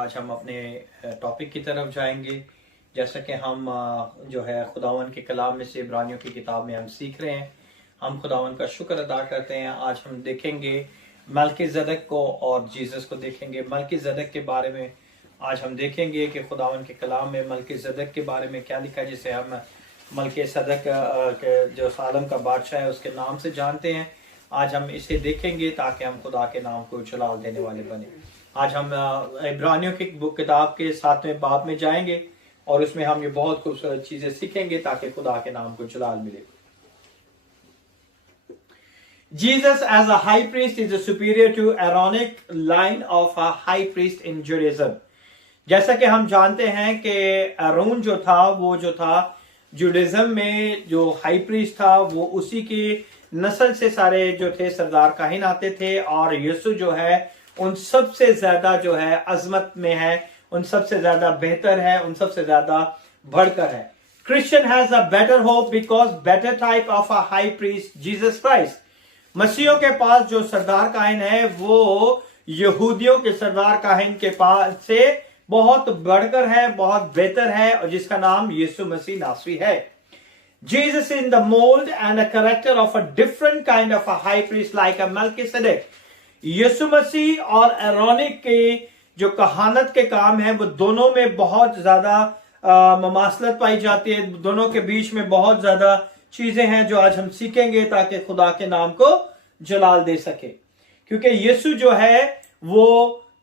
आज हम अपने टॉपिक की तरफ जाएंगे। जैसा कि हम जो है खुदावन के कलाम में से इब्रानियों की किताब में हम सीख रहे हैं। हम खुदावन का शुक्र अदा करते हैं। आज हम देखेंगे मलकीज़ेदेक को और जीसस को देखेंगे। मलकीज़ेदेक के बारे में आज हम देखेंगे कि खुदावन के कलाम में मलकीज़ेदेक के बारे में क्या लिखा है, जिसे हम मलकीज़ेदेक के जो सालम का बादशाह है उसके नाम से जानते हैं। आज हम इसे देखेंगे ताकि हम खुदा के नाम को जलाल देने वाले बने। आज हम इब्रानियों की बुक किताब के 7वें बाब में जाएंगे और उसमें हम ये बहुत खूबसूरत चीजें सीखेंगे ताकि खुदा के नाम को जलाल मिले। Jesus as a high priest is superior to Aaronic line of a high priest in Judaism। जैसा कि हम जानते हैं कि आरोन जो था जुडाइज्म में जो हाई प्रीस्ट था वो उसी की नस्ल से सारे जो थे सरदार काहिन आते थे, और यीशु जो है उन सबसे ज्यादा जो है अजमत में है, उन सबसे ज्यादा बेहतर है, उन सबसे ज्यादा बढ़कर है। Christian has a better hope because better type of a high priest Jesus Christ. मसीहों के पास जो सरदार काहिन है वो यहूदियों के सरदार काहिन के पास से बहुत बढ़कर है, बहुत बेहतर है, और जिसका नाम यीशु मसीह नासरी है। Jesus in the mold and a character of a different kind of a high priest like a Melchizedek। यीशु मसीह और एरोनिक के जो कहानत के काम है वो दोनों में बहुत ज्यादा ममासलत पाई जाती है। दोनों के बीच में बहुत ज्यादा चीजें हैं जो आज हम सीखेंगे ताकि खुदा के नाम को जलाल दे सके। क्योंकि यीशु जो है वो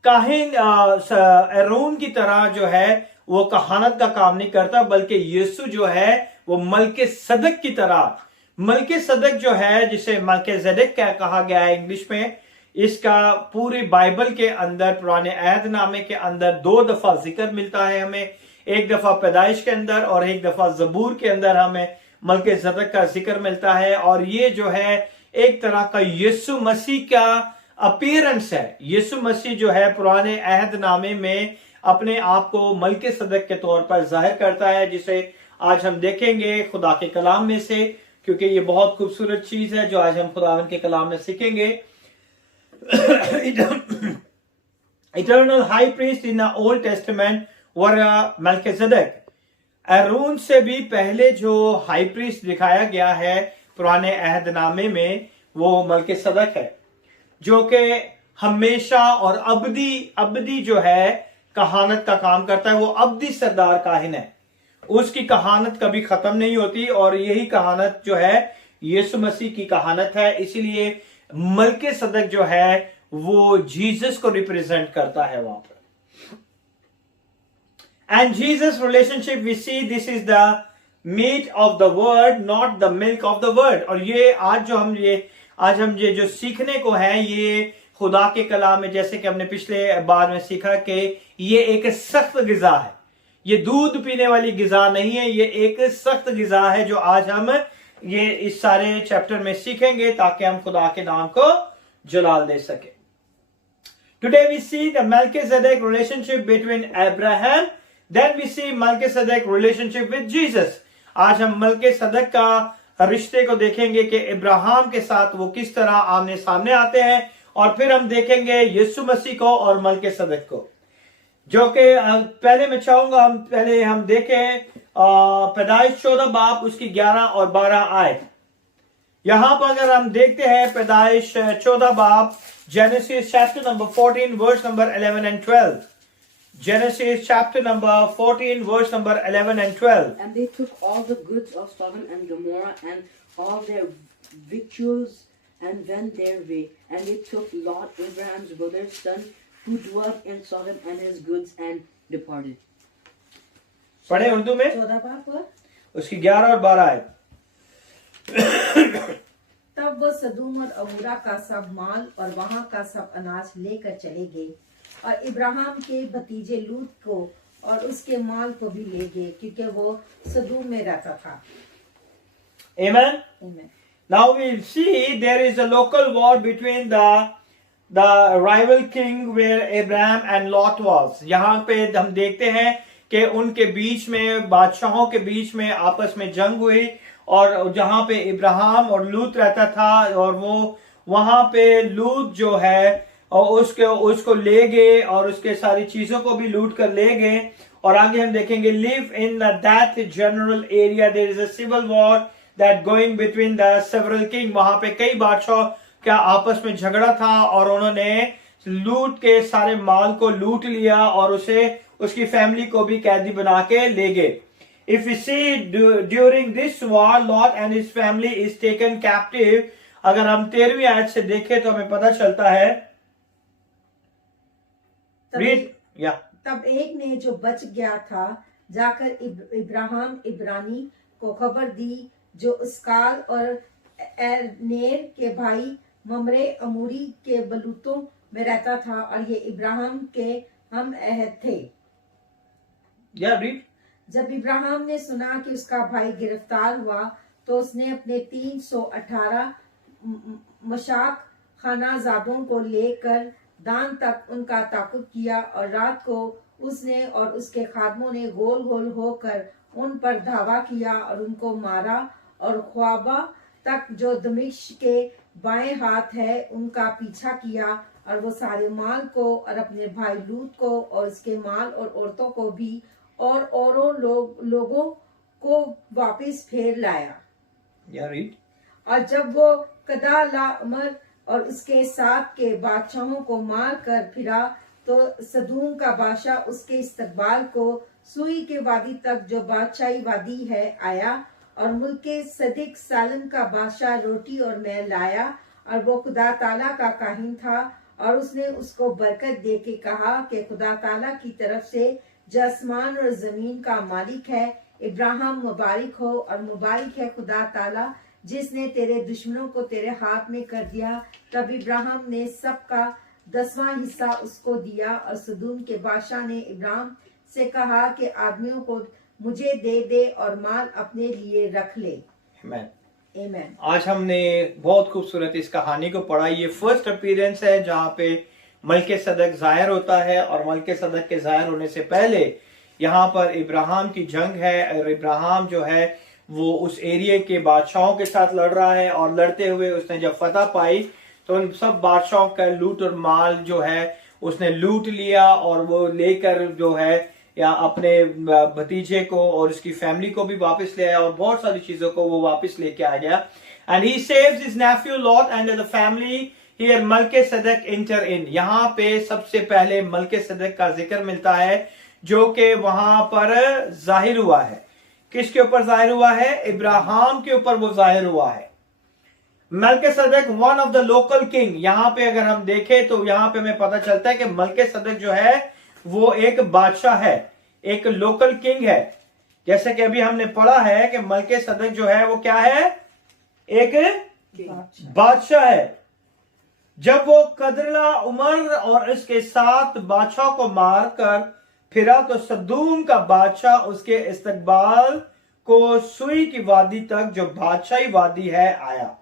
काहिन एरोन की तरह जो है वो कहानत का काम नहीं करता, बल्कि यीशु जो है वो मलकीज़ेदेक की तरह। मलकीज़ेदेक जो है जिसे मलकीज़ेदेक कहा गया है इंग्लिश में, इसका पूरी बाइबल के अंदर पुराने अहदनामे के अंदर 2 दफा जिक्र मिलता है हमें। एक दफा पैदाइश के अंदर और एक दफा जबूर के अंदर हमें मलकीज़ेदेक का जिक्र मिलता है। और ये जो है एक तरह का यीशु मसीह का अपीयरेंस है। यीशु मसीह जो है पुराने अहदनामे में अपने आप को मलकीज़ेदेक के तौर पर जाहिर करता है, जिसे आज हम देखेंगे खुदा के कलाम में से, क्योंकि ये बहुत खूबसूरत चीज है जो आज हम खुदावन के कलाम में सीखेंगे। Eternal high priest in the old testament were Melchizedek. Aaron से भी पहले जो हाई प्रीस्ट दिखाया गया है पुराने अहदनामे में वो मलकीज़ेदेक है, जो कि हमेशा और अबदी जो है कहानत का काम करता है। वो अबदी सरदार काहिन है, उसकी कहानत कभी खत्म नहीं होती, और यही कहानत जो है यीशु मसीह की कहानत है। इसीलिए मलकीज़ेदेक जो है वो जीसस को रिप्रेजेंट करता है वहां पर। And Jesus relationship we see this is the meat of the word not the milk of the word. और ये आज हम जो सीखने को है ये खुदा के कलाम में, जैसे कि हमने पिछले बार में सीखा कि ये एक सख्त गिजा है। ये दूध पीने वाली गिजा नहीं है, ये एक सख्त गिजा है जो आज हम ये इस सारे चैप्टर में सीखेंगे ताकि हम खुदा के नाम को जलाल दे सके। Today we see the Melchizedek relationship between Abraham, then we see Melchizedek relationship with Jesus. आज हम मलकीज़ेदेक का रिश्ते को देखेंगे कि इब्राहिम के साथ वो किस तरह आमने सामने आते हैं, और फिर हम देखेंगे यीशु मसीह को और मलकीज़ेदेक को, जो कि पहले मैं चाहूंगा हम देखें पैदाइश 14 बाब उसकी 11 और 12 आयत। यहां पर अगर हम देखते हैं पैदाइश 14 बाब, Genesis chapter number 14 verse number 11 and 12। Genesis chapter number 14 verse number 11 and 12। And they took all the goods of Sodom and Gomorrah and all their victuals and went their way. And they took Lot, Abraham's brother's son, who dwelt in Sodom, and his goods, and departed। पढ़े उर्दू में 14 बाब उसकी 11 और 12 आयत। तब वो सदूम और अमूरा का सब माल और वहां का सब अनाज लेकर चले गए, और इब्राहिम के भतीजे लूत को और उसके माल को भी ले गए, क्योंकि वो सदूम में रहता था। Amen? Amen। Now we see there is a local war between the rival king where Abraham and Lot was। यहाँ पे हम देखते हैं कि उनके बीच में, बादशाहों के बीच में आपस में जंग हुई, और जहां पे इब्राहिम और लूत रहता था, और वो वहां पे लूत जो है और उसको ले गए और उसके सारी चीजों को भी लूट कर ले गए। और आगे हम देखेंगे live in that general area there is a civil war that going between the several king. वहां पे कई बादशाह का आपस में झगड़ा था और उन्होंने लूट के सारे माल को लूट लिया और उसे उसकी फैमिली को भी कैदी बना के ले गए। If we see during this war, Lot and his family is taken captive. अगर हम 13वीं आयत से देखें तो हमें पता चलता है तब एक ने जो बच गया था जाकर इब्राहिम इब्रानी को खबर दी जो उसकाल और एरनेर के भाई ममरे अमूरी के बलूतों में रहता था और ये इब्राहिम के हम अहद थे। जब इब्राहिम ने सुना कि उसका भाई गिरफ्तार हुआ तो उसने अपने 318 मशाक खानाजादों को लेकर दान तक उनका ताकुब किया और रात को उसने और उसके खादमों ने गोल गोल होकर उन पर धावा किया और उनको मारा और ख्वाबा तक जो दमिश्क के बाएं हाथ है उनका पीछा किया और वो सारे माल को और अपने भाई लूत को और उसके माल और औरतों को भी और औरों लोगों को वापस फेर लाया। और जब वो कदालामर और उसके साथ के बादशाहों को मार कर फिरा तो सदूम का बादशाह उसके इस्तकबाल को सुई के वादी तक जो बादशाही वादी है आया और मुल्क के सदिक सालम का बादशाह रोटी और मैल लाया और वो खुदा ताला का काहिन था और उसने उसको बरकत दे के कहा कि खुदा ताला की तरफ से जो आसमान और जमीन का मालिक है इब्राहिम मुबारक हो और मुबारक है खुदा ताला जिसने तेरे दुश्मनों को तेरे हाथ में कर दिया। तब इब्राहिम ने सबका 10वां हिस्सा उसको दिया और सदूम के बादशाह ने इब्राहिम से कहा कि आदमियों को मुझे दे दे और माल अपने लिए रख ले। आमीन। आज हमने बहुत खूबसूरत इस कहानी को पढ़ा। ये फर्स्ट अपीयरेंस है जहाँ पे मलके सदक जाहिर होता है और मलके सदक के जाहिर होने से पहले यहाँ पर इब्राहिम की जंग है और इब्राहिम जो है वो उस एरिया के बादशाहों के साथ लड़ रहा है और लड़ते हुए उसने जब फतह पाई तो उन सब बादशाहों का लूट और माल जो है उसने लूट लिया और वो लेकर जो है या अपने भतीजे को और उसकी फैमिली को भी वापस ले आया और बहुत सारी चीजों को वो वापस लेके आ गया। And he saves his nephew Lot and the family here Melchizedek enter in. यहाँ पे सबसे पहले मलके सदक का जिक्र मिलता है जो कि वहां पर जाहिर हुआ है। किसके ऊपर जाहिर हुआ है? इब्राहिम के ऊपर वो जाहिर हुआ है। Melchizedek one of the local king. यहाँ पे अगर हम देखें तो यहाँ पे हमें पता चलता है कि मलके सदक जो है वो एक बादशाह है, एक लोकल किंग है। जैसे कि अभी हमने पढ़ा है कि मलके सदक जो है वो क्या है? एक बादशाह है। जब वो कदरला उमर और इसके साथ बादशाह को मारकर फिरा तो सदूम का बादशाह उसके इस्तकबाल को सुई की वादी तक जो बादशाही वादी है आया।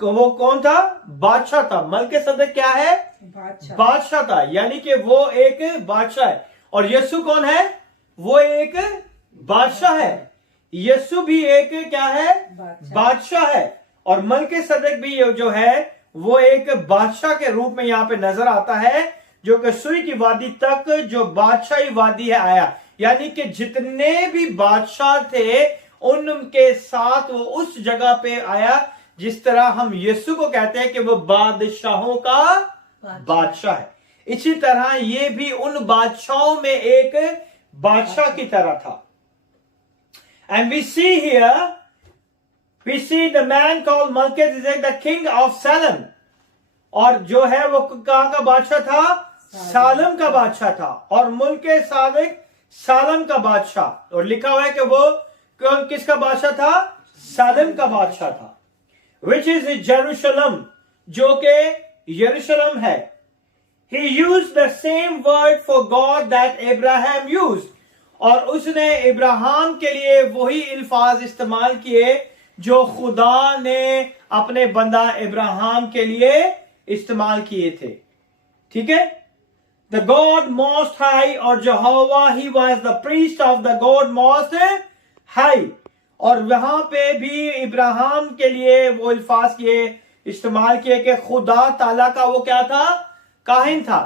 वो कौन था? बादशाह था। मलके सदक क्या है? बादशाह था, यानी कि वो एक बादशाह है। और यीशु कौन है? वो एक बादशाह है। यीशु भी एक क्या है? बादशाह है। और मलके सदक भी जो है वो एक बादशाह के रूप में यहाँ पे नजर आता है जो कि सुई की वादी तक जो बादशाही वादी है आया। यानी कि जितने भी बादशाह थे उनके साथ वो उस जगह पे आया जिस तरह हम यीशु को कहते हैं कि वो बादशाहों का बादशाह है। इसी तरह ये भी उन बादशाहों में एक बादशाह की तरह था। And we see here we see the man called Melchizedek, the king of Salem. और जो है वो कहां का बादशाह था? सालम का बादशाह था। और मुल्के सादिक सालम का बादशाह। और लिखा हुआ है कि वो किसका बादशाह था? सालम का बादशाह था। Which is Jerusalem, जो कि यरूशलेम है। He used the same word for God that Abraham used. और उसने इब्राहिम के लिए वही अल्फाज इस्तेमाल किए जो खुदा ने अपने बंदा इब्राहिम के लिए इस्तेमाल किए थे। ठीक है? द गॉड मोस्ट हाई और यहोवा he was the priest of the God most high. और वहां पे भी इब्राहिम के लिए वो अल्फाज किए इस्तेमाल किए कि खुदा ताला का वो क्या था, काहिन था।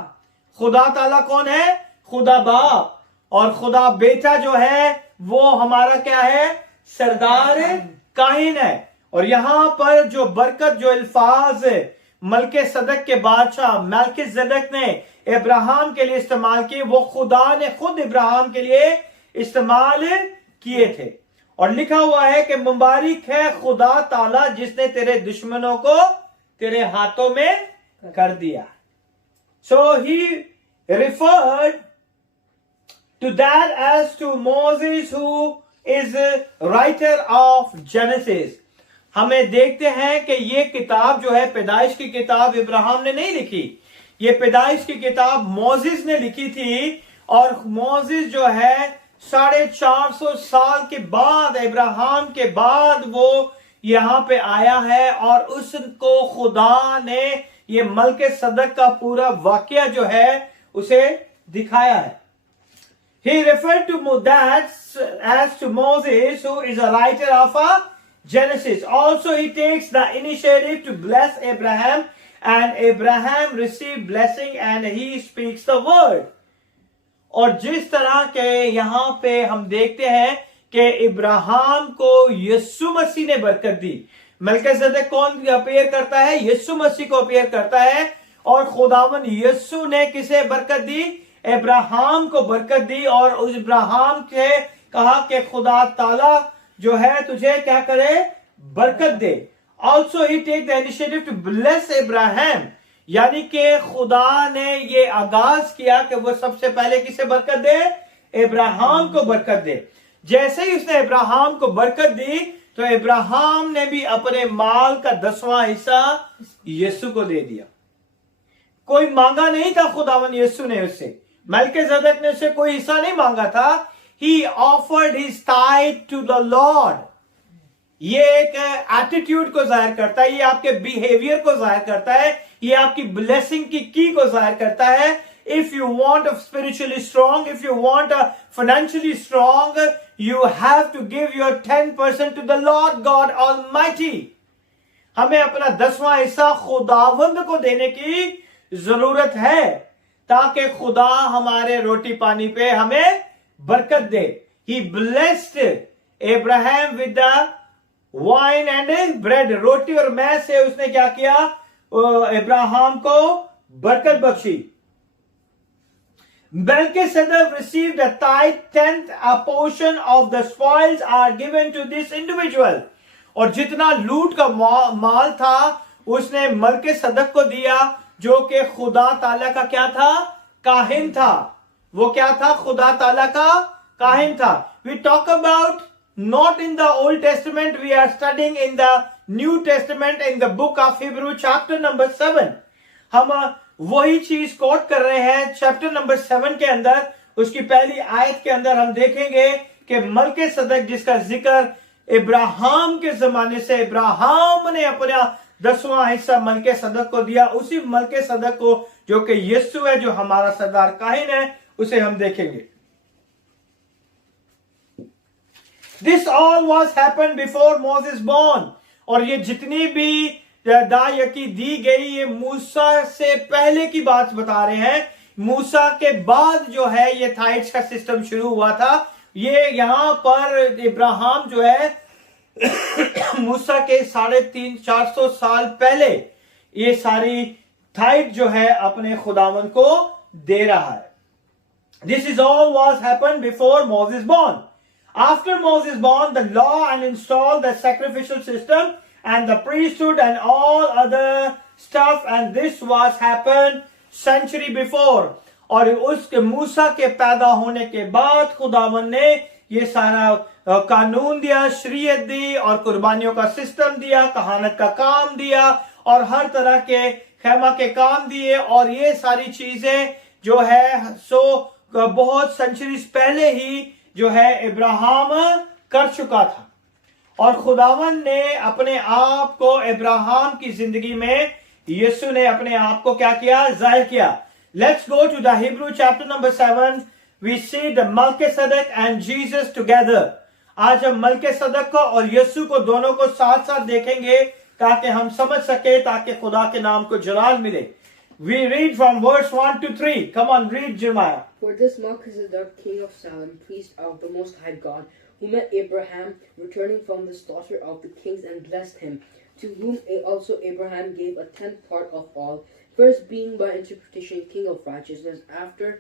खुदा ताला कौन है, खुदा बाप, और खुदा बेटा जो है वो हमारा क्या है, सरदार काहिन है। और यहां पर जो बरकत, जो अल्फाज मलके सदक के बादशाह मेल्किसेदेक ने इब्राहिम के लिए इस्तेमाल किए, वो खुदा ने खुद इब्राहिम के लिए इस्तेमाल किए थे। और लिखा हुआ है कि मुबारक है खुदा ताला जिसने तेरे दुश्मनों को तेरे हाथों में कर दिया। सो ही referred to that as to Moses, who is a writer of Genesis. हमें देखते हैं कि ये किताब जो है, पैदाइश की किताब इब्राहिम ने नहीं लिखी, ये पैदाइश की किताब मोसेस ने लिखी थी। और मोसेस जो है 450 साल के बाद, इब्राहिम के बाद वो यहां पे आया है, और उसको खुदा ने ये मलके सदक का पूरा वाकया जो है उसे दिखाया है। He referred to that as to Moses, who is a writer of a Genesis. Also, he takes the initiative to bless Abraham, and Abraham received blessing and he speaks the word. और जिस तरह के यहां पे हम देखते हैं कि इब्राहिम को यीशु मसीह ने बरकत दी। मलकीसेदेक कौन अपीयर करता है, यीशु मसीह को अपीयर करता है, और खुदावन यीशु ने किसे बरकत दी, इब्राहिम को बरकत दी। और उस इब्राहिम से कहा कि खुदा ताला जो है तुझे क्या करे, बरकत दे। Also he take the initiative to bless Ibrahim, यानी कि खुदा ने ये आगाज किया कि वो सबसे पहले किसे बरकत दे, इब्राहिम को बरकत दे। जैसे ही उसने इब्राहिम को बरकत दी तो इब्राहिम ने भी अपने माल का 10वां हिस्सा यीशु को दे दिया। कोई मांगा नहीं था खुदावन यीशु ने उससे, मेल्कीसेदेक ने उससे कोई हिस्सा नहीं मांगा था। He offered his tithe to the Lord. ये एक एटीट्यूड को जाहिर करता है, ये आपके बिहेवियर को जाहिर करता है, ये आपकी ब्लेसिंग की को जाहिर करता है। If you want a spiritually strong, if you want a financially strong, you have to give your 10% to the Lord God Almighty. हमें अपना 10वां हिस्सा खुदावंद को देने की जरूरत है, ताकि खुदा हमारे रोटी पानी पे हमें बरकत दे। He blessed Abraham with the wine and bread. रोटी और मैस से उसने क्या किया, इब्राहिम को बरकत Bakshi. Melchizedek received a tithe, 10th a portion of the spoils are given to this individual. और जितना लूट का माल था उसने मलकीसेदेक को दिया, जो कि खुदा ताला का क्या था, काहिन था। वो क्या था, खुदा ताला का काहिन था। We talk about not in the Old Testament, we are studying in the New Testament in the book of Hebrew chapter number 7. हम वही चीज कोट कर रहे हैं चैप्टर नंबर 7 के अंदर। उसकी पहली आयत के अंदर हम देखेंगे कि मलकीसेदेक जिसका जिक्र इब्राहिम के जमाने से, इब्राहिम ने अपना 10वां हिस्सा मलकीसेदेक को दिया, उसी मलकीसेदेक को जो कि यीशु है, जो हमारा सरदार काहिन है, उसे हम देखेंगे। This all was happened before Moses born. और ये जितनी भी दायकी दी गई, ये मूसा से पहले की बात बता रहे हैं। मूसा के बाद जो है ये थाइट्स का सिस्टम शुरू हुआ था। ये यहां पर इब्राहिम जो है मूसा के 350-400 साल पहले ये सारी थाइट जो है अपने खुदावन को दे रहा है। This is all was happened before Moses born. After Moses born, the law and installed the sacrificial system and the priesthood and all other stuff, and this was happened century before. और उसके मूसा के पैदा होने के बाद खुदावन ने ये सारा कानून दिया, शरीयत दी, और कुर्बानियों का सिस्टम दिया, कहानत का काम दिया, और हर तरह के खेमा के काम दिए। और ये सारी चीजें जो है बहुत सेंचुरीज पहले ही जो है इब्राहिम कर चुका था। और खुदावन ने अपने आप को इब्राहिम की जिंदगी में, यीशु ने अपने आप को क्या किया, जाहिर किया। Let's go to the Hebrew chapter number 7. We see the Melchizedek and Jesus together. आज हम मलकीसेदेक को और यीशु को दोनों को साथ साथ देखेंगे, ताकि हम समझ सके, ताकि खुदा के नाम को जलाल मिले. We read from verse 1 to 3. Come on, read Jeremiah. For this Melchizedek, king of Salem, priest of the Most High God, who met Abraham returning from the slaughter of the kings and blessed him, to whom also Abraham gave a tenth part of all, first being by interpretation king of righteousness, after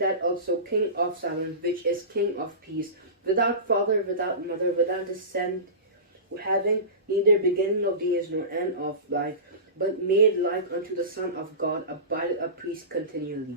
that also king of Salem, which is king of peace, without father, without mother, without descent, having neither beginning of days nor end of life, but made like unto the Son of God, abideth a priest continually.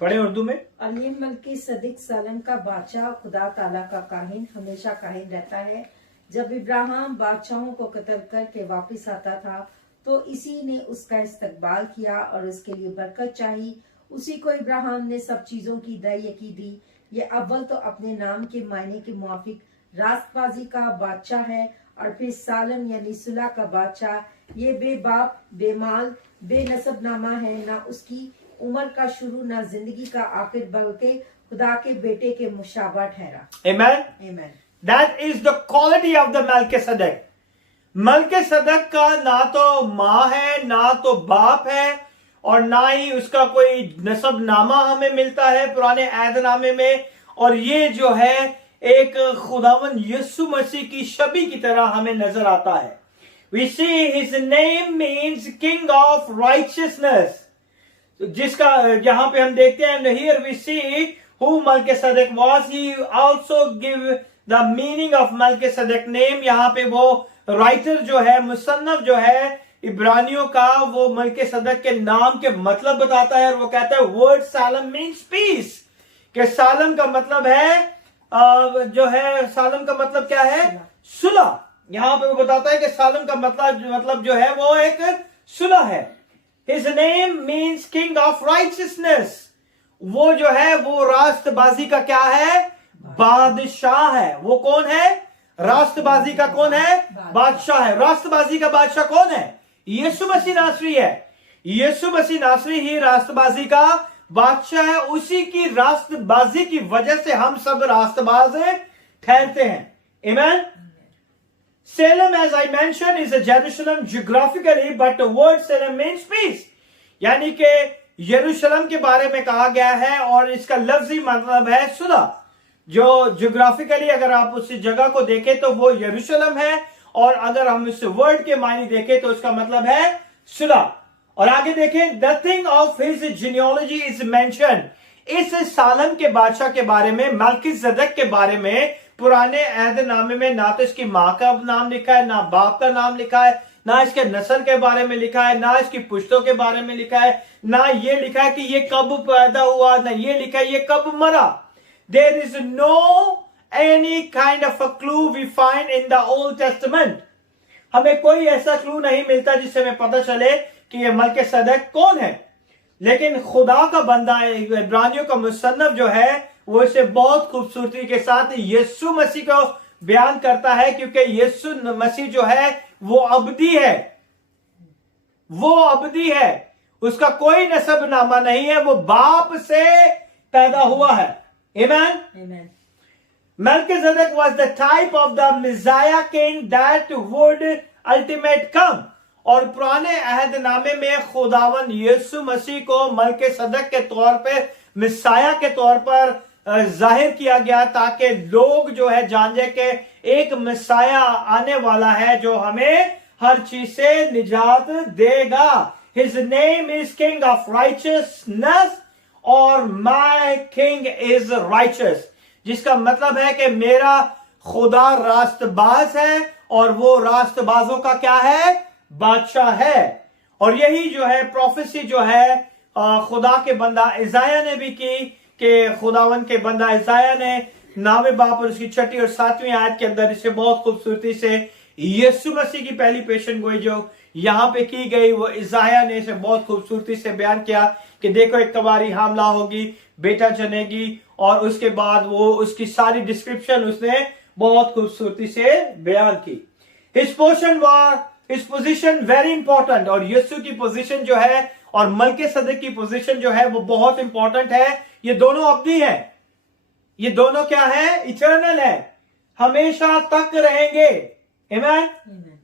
पढ़े उर्दू में. और ये मलकीसदिक सालम का बादशाह खुदा ताला का काहिन हमेशा काहिन रहता है. जब इब्राहिम बादशाहों को कत्ल करके वापस आता था तो इसी ने उसका इस्तकबाल किया और उसके लिए बरकत चाही. उसी को इब्राहिम ने सब चीजों की दयकी दी. ये अव्वल तो अपने नाम के मायने के मुआफिक रास्तबाजी का बादशाह है और फिर सालम यानी सुलह का बादशाह. ये बेबाप, बेमाल, बेनसब नामा है, ना उसकी उम्र का शुरू ना जिंदगी का आखिर, बल्कि खुदा के बेटे के मुशाबा ठहरा. Amen. Amen. That is the quality of the Melchizedek. Melchizedek का ना तो माँ है, ना तो बाप है, और ना ही उसका कोई नसब नामा हमें मिलता है पुराने अहदनामे में. और ये जो है एक खुदावन यीशु मसीह की छवि की तरह हमें नजर आता है. We see his name means king of righteousness. जिसका यहाँ पे हम देखते हैं, here we see who Melchizedek was. He also give the meaning of Melchizedek name. यहाँ पे वो राइटर जो है, मुसन्नफ जो है इब्रानियों का, वो मलकीसदक के नाम के मतलब बताता है. और वो कहता है वर्ड सालम मीन्स पीस, कि सालम का मतलब है जो है, सालम का मतलब क्या है? सुलह. यहाँ पे वो बताता है कि सालम का मतलब जो है वो एक सुलह है. His name means king of righteousness. वो जो है वो रास्तबाजी का क्या है? बादशाह है. वो कौन है? रास्तबाजी का कौन है? बादशाह है. रास्तबाजी का बादशाह कौन है? यीशु मसीह नासरी है. यीशु मसीह नासरी ही रास्तबाजी का बादशाह है. उसी की रास्तबाजी की वजह से हम सब रास्तबाज ठहरते हैं. Amen. Salem, as I mentioned, is a Jerusalem geographically, but the word Salem means peace. यानी कि यरूशलेम के बारे में कहा गया है और इसका लफ्जी मतलब है सुलह. जो जियोग्राफिकली अगर आप उस जगह को देखें तो वो यरूशलेम है, और अगर हम इस वर्ड के मायने देखें तो उसका मतलब है सुलह. और आगे देखें, nothing of his genealogy is mention. इस सालम के बादशाह के बारे में, मलकीसदक के बारे में पुराने अहदनामे में ना तो इसकी माँ का नाम लिखा है, ना बाप का नाम लिखा है, ना इसके नस्ल के बारे में लिखा है, ना इसकी पुश्तों के बारे में लिखा है, ना ये लिखा है कि ये कब पैदा हुआ, ना ये लिखा है ये कब मरा. There is no any kind of a clue we find in the Old Testament. हमें कोई ऐसा क्लू नहीं मिलता जिससे हमें पता चले कि ये मलकीसदक कौन है. लेकिन खुदा का बंदा इब्रानियों का मुसन्नफ जो है वो इसे बहुत खूबसूरती के साथ यीशु मसीह को बयान करता है, क्योंकि यीशु मसीह जो है वो अबदी है. वो अबदी है, उसका कोई नसब नामा नहीं है, वो बाप से पैदा हुआ है. Amen. Amen. Melchizedek was the type of the Messiah king that would ultimate come. और पुराने अहदनामे में खुदावन यीशु मसीह को मलकीसदक के तौर पे, मिसाया के तौर पर जाहिर किया गया, ताकि लोग जो है जान जाए कि एक मिसाया आने वाला है जो हमें हर चीज से निजात देगा. His name is King of Righteousness, और My King is Righteous, जिसका मतलब है कि मेरा खुदा रास्तबाज है और वो रास्तबाजों का क्या है? बादशाह है. और यही जो है प्रोफेसी जो है खुदा के बंदा इजाया ने भी की, कि खुदावन के बंदा इजाया ने नावे बाप और उसकी 6ठी और 7वीं आयत के अंदर इसे बहुत खूबसूरती से यीशु मसीह की पहली पेशन गोई जो यहाँ पे की गई, वो इजाया ने इसे बहुत खूबसूरती से बयान किया कि देखो एक कवारी हामला होगी, बेटा जनेगी, और उसके बाद वो उसकी सारी डिस्क्रिप्शन उसने बहुत खूबसूरती से बयान की. His position very important. और यीशु की पोजीशन जो है और मलकीसदक की पोजीशन जो है वो बहुत इंपॉर्टेंट है. ये दोनों अब्दी हैं. ये दोनों क्या है? इटर्नल है, हमेशा तक रहेंगे. Amen. Amen.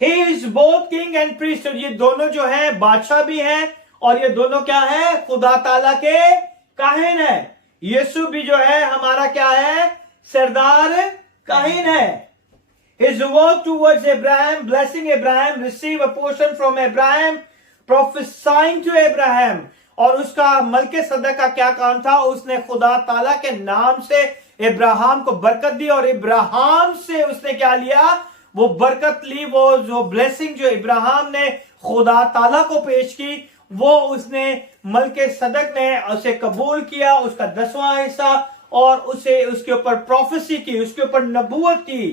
He is both king and priest. ये दोनों जो है बादशाह भी हैं और ये दोनों क्या है, खुदा ताला के काहिन है। यीशु भी जो है हमारा क्या है, सरदार काहिन है। His work towards Abraham, blessing Abraham, receive a portion from Abraham, prophesying to Abraham। और उसका मलके सदक का क्या काम था, उसने खुदा ताला के नाम से इब्राहिम को बरकत दी और इब्राहिम से उसने क्या लिया, वो बरकत ली। वो जो ब्लेसिंग जो इब्राहिम ने खुदा ताला को पेश की, वो उसने मलके सदक ने उसे कबूल किया, उसका 10वां हिस्सा, और उसे उसके ऊपर प्रोफेसी की, उसके ऊपर नबूवत की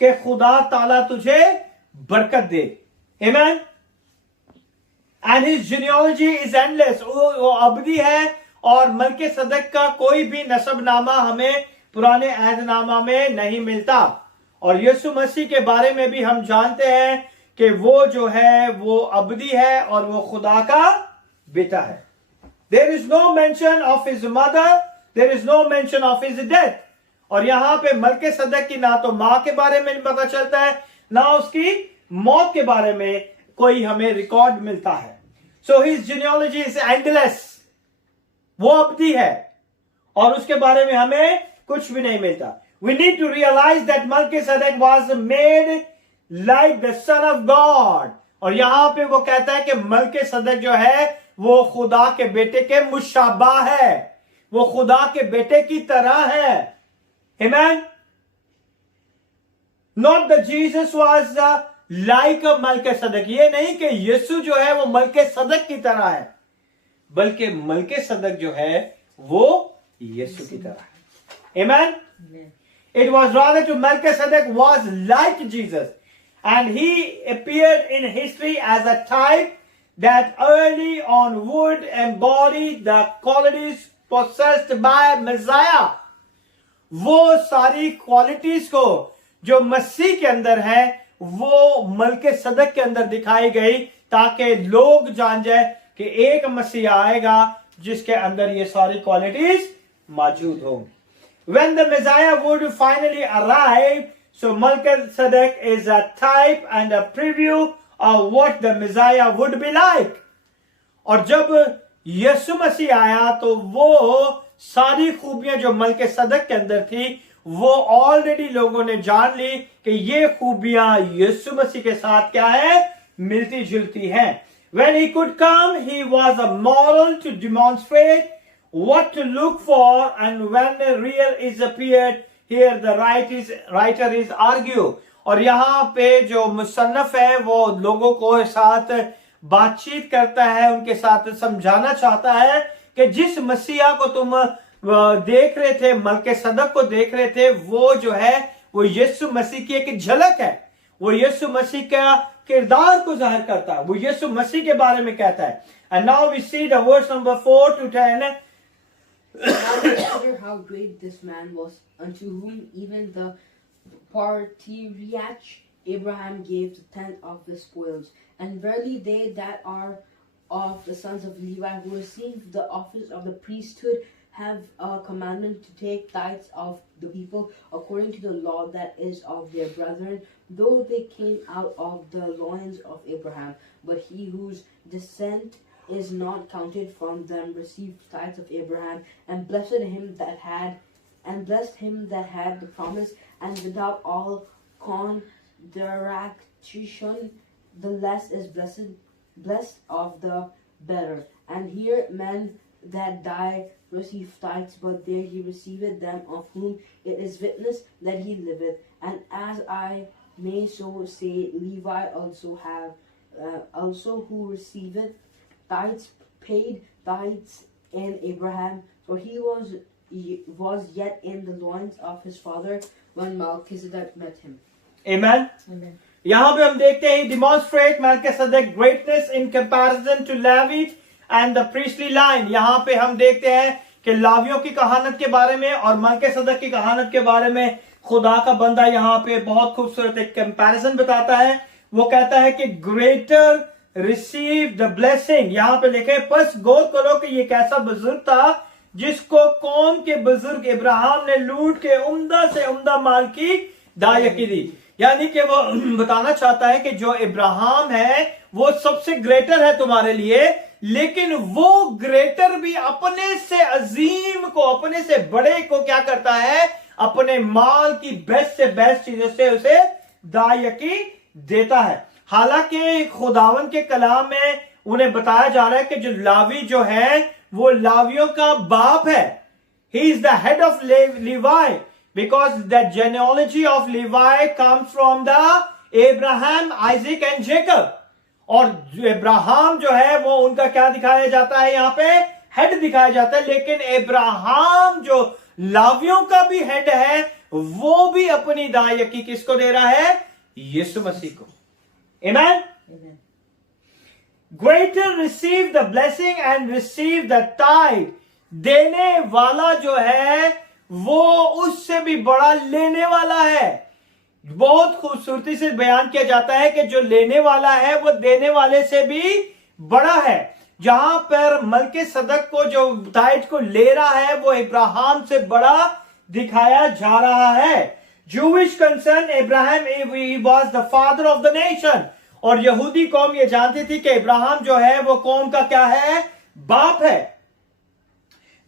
कि खुदा ताला तुझे बरकत दे। आमीन। And his genealogy is endless, वो अबदी है और मलके सदक का कोई भी नसबनामा हमें पुराने अहदनामा में नहीं मिलता। और यीशु मसीह के बारे में भी हम जानते हैं कि वो जो है वो अबदी है और वो खुदा का बेटा है। There is no mention of his mother, there is no mention of his death. और यहां पे मलके सदक की ना तो मां के बारे में पता चलता है, ना उसकी मौत के बारे में कोई हमें रिकॉर्ड मिलता है। So his genealogy is endless, वो अबदी है और उसके बारे में हमें कुछ भी नहीं मिलता। We need to realize that Melchizedek was made like the Son of God। और यहां पे वो कहता है कि मलकीसदक जो है वो खुदा के बेटे के मुशाबा है, वो खुदा के बेटे की तरह है। Amen? Not that Jesus was like a Melchizedek। ये नहीं कि यीशु जो है वो मलकीसदक की तरह है, बल्कि मलकीसदक जो है वो यीशु की तरह है। Amen? It was rather to Melchizedek was like Jesus, and he appeared in history as a type that early on would embody the qualities possessed by Messiah। वो सारी क्वालिटीज को जो मसीह के अंदर है वो मलकीसदक के अंदर दिखाई गई, ताकि लोग जान जाए कि एक मसीह आएगा जिसके अंदर ये सारी क्वालिटीज मौजूद होंगी। When the Messiah would finally arrive, so Melchizedek is a type and a preview of what the Messiah would be like। और जब यीशु मसीह आया तो वो सारी खूबियां जो मलकीसदक के अंदर थी वो ऑलरेडी लोगों ने जान ली कि ये खूबियां यीशु मसीह के साथ क्या है, मिलती जुलती हैं। When he could come, he was a model to demonstrate what to look for, and when the real is appeared, here the writer is argue। और यहाँ पे जो मुसन्नफ है वो लोगों को साथ बातचीत करता है, उनके साथ समझाना चाहता है कि जिस मसीहा को तुम देख रहे थे, मलकीसदक को देख रहे थे, वो जो है वो यीशु मसीह की एक झलक है। वो यीशु मसीह का किरदार को जाहिर करता है, वो यीशु मसीह के बारे में कहता है। And now we see the verse number 4 to 10। Now consider how great this man was, unto whom even the patriarch Abraham gave the tenth of the spoils. And verily they that are of the sons of Levi, who receive the office of the priesthood, have a commandment to take tithes of the people according to the law that is of their brethren, though they came out of the loins of Abraham. But he whose descent is not counted from them received tithes of Abraham, and blessed him that had the promise, and without all contradiction the less is blessed of the better. And here men that die receive tithes, but there he receiveth them of whom it is witness that he liveth. And as I may so say, Levi also who receiveth tithes paid tithes in Abraham, for he was yet in the loins of his father when Melchizedek met him। Amen। यहां पे हम देखते हैं demonstrate Melchizedek greatness in comparison to Levi and the priestly line। यहां पे हम देखते हैं कि लावियों की कहानत के बारे में और मलकीसदक की कहानत के बारे में खुदा का बंदा यहां पे बहुत खूबसूरत एक कंपैरिजन बताता है। वो कहता है कि ग्रेटर रिसीव द ब्लेसिंग। यहां पे लिखे, बस गौर करो कि ये कैसा बुजुर्ग था जिसको कौम के बुजुर्ग इब्राहिम ने लूट के उम्दा से उम्दा माल की दायकी दी। यानी कि वो बताना चाहता है कि जो इब्राहिम है वो सबसे ग्रेटर है तुम्हारे लिए, लेकिन वो ग्रेटर भी अपने से अजीम को, अपने से बड़े को क्या करता है, अपने माल की बेस्ट से बेस्ट चीजों से उसे दायकी देता है। हालांकि खुदावन के कलाम में उन्हें बताया जा रहा है कि जो लावी जो है वो लावियों का बाप है। He is the head of Levi because the genealogy of Levi comes from the Abraham, Isaac and Jacob। और इब्राहिम जो है वो उनका क्या दिखाया जाता है, यहाँ पे हेड दिखाया जाता है, लेकिन इब्राहिम जो लावियों का भी हेड है वो भी अपनी दायकी किसको दे रहा है, यीशु मसीह को। Amen? Greater receive the blessing and receive the tithe। देने वाला जो है वो उससे भी बड़ा लेने वाला है। बहुत खूबसूरती से बयान किया जाता है कि जो लेने वाला है वो देने वाले से भी बड़ा है। जहां पर मलके सदक को जो दाइज को ले रहा है वो इब्राहिम से बड़ा दिखाया जा रहा है। Jewish concern Ibrahim he was the father of the nation. और यहूदी कौम ये जानती थी कि इब्राहिम जो है वो कौम का क्या है, बाप है।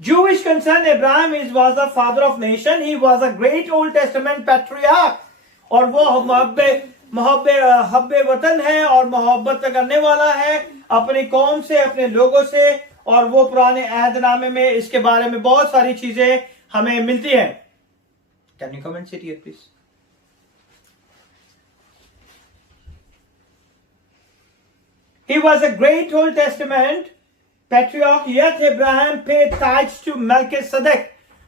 Jewish concern Abraham was the father of nation. He was a great Old Testament patriarch। और वो हब्बे वतन है और मोहब्बत करने वाला है अपनी कौम से, अपने लोगों से। और वो पुराने अहदनामे में इसके बारे में बहुत सारी चीजें हमें मिलती हैं। Can you comment it here please. He was a great Old Testament patriarch, yet Abraham paid tithes to Melchizedek।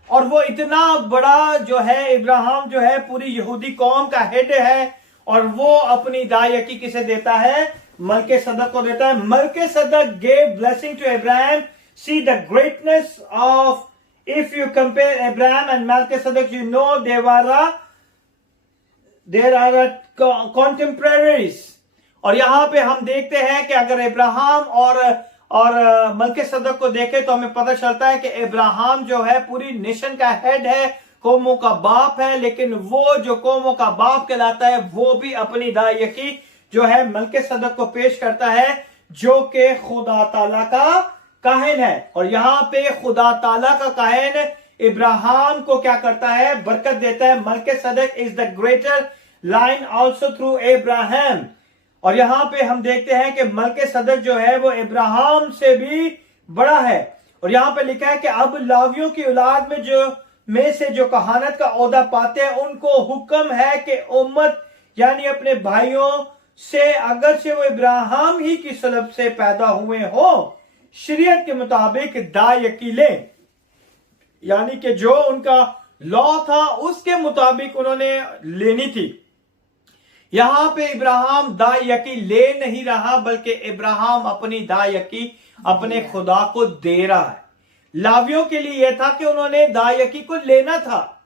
और वो इतना बड़ा जो है इब्राहिम जो है पूरी यहूदी कौम का हेड है और वो अपनी दायकी किसे देता है, मलकेसदक को देता है। मलकेसदक gave blessing to Abraham। See the greatness of, if you compare Abraham and Melchizedek, you know there are contemporaries। और यहां पे हम देखते हैं कि अगर इब्राहिम और मलकेसदक को देखें तो हमें पता चलता है कि इब्राहिम जो है पूरी नेशन का हेड है, कौमों का बाप है, लेकिन वो जो कौमों का बाप कहलाता है वो भी अपनी दायकी जो है मलकेसदक को पेश करता है, जो कि खुदा ताला का काहिन है। और यहाँ पे खुदा ताला का काहिन इब्राहिम को क्या करता है, बरकत देता है। Melchizedek is the greater line also through Ibrahim. और यहां पे हम देखते हैं कि मलकेसदक जो है वो इब्राहिम से भी बड़ा है। और यहां पे लिखा है कि अब लावियों की औलाद में से जो कहानत का ओहदा पाते हैं उनको हुक्म है कि उम्मत यानी अपने भाइयों से, अगर से वो इब्राहिम ही की सलब से पैदा हुए हो, शरीयत के मुताबिक दायकी लें। यानी कि जो उनका लॉ था उसके मुताबिक उन्होंने लेनी थी। यहां पे इब्राहिम दायकी ले नहीं रहा, बल्कि इब्राहिम अपनी दायकी अपने खुदा को दे रहा है। लावियों के लिए यह था कि उन्होंने दायकी को लेना था,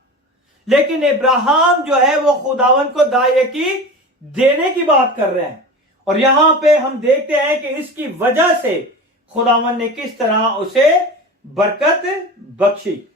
लेकिन इब्राहिम जो है वो खुदावन को दायकी देने की बात कर रहे हैं। और यहां पे हम देखते हैं कि इसकी वजह से खुदावन ने किस तरह उसे बरकत Bakshi.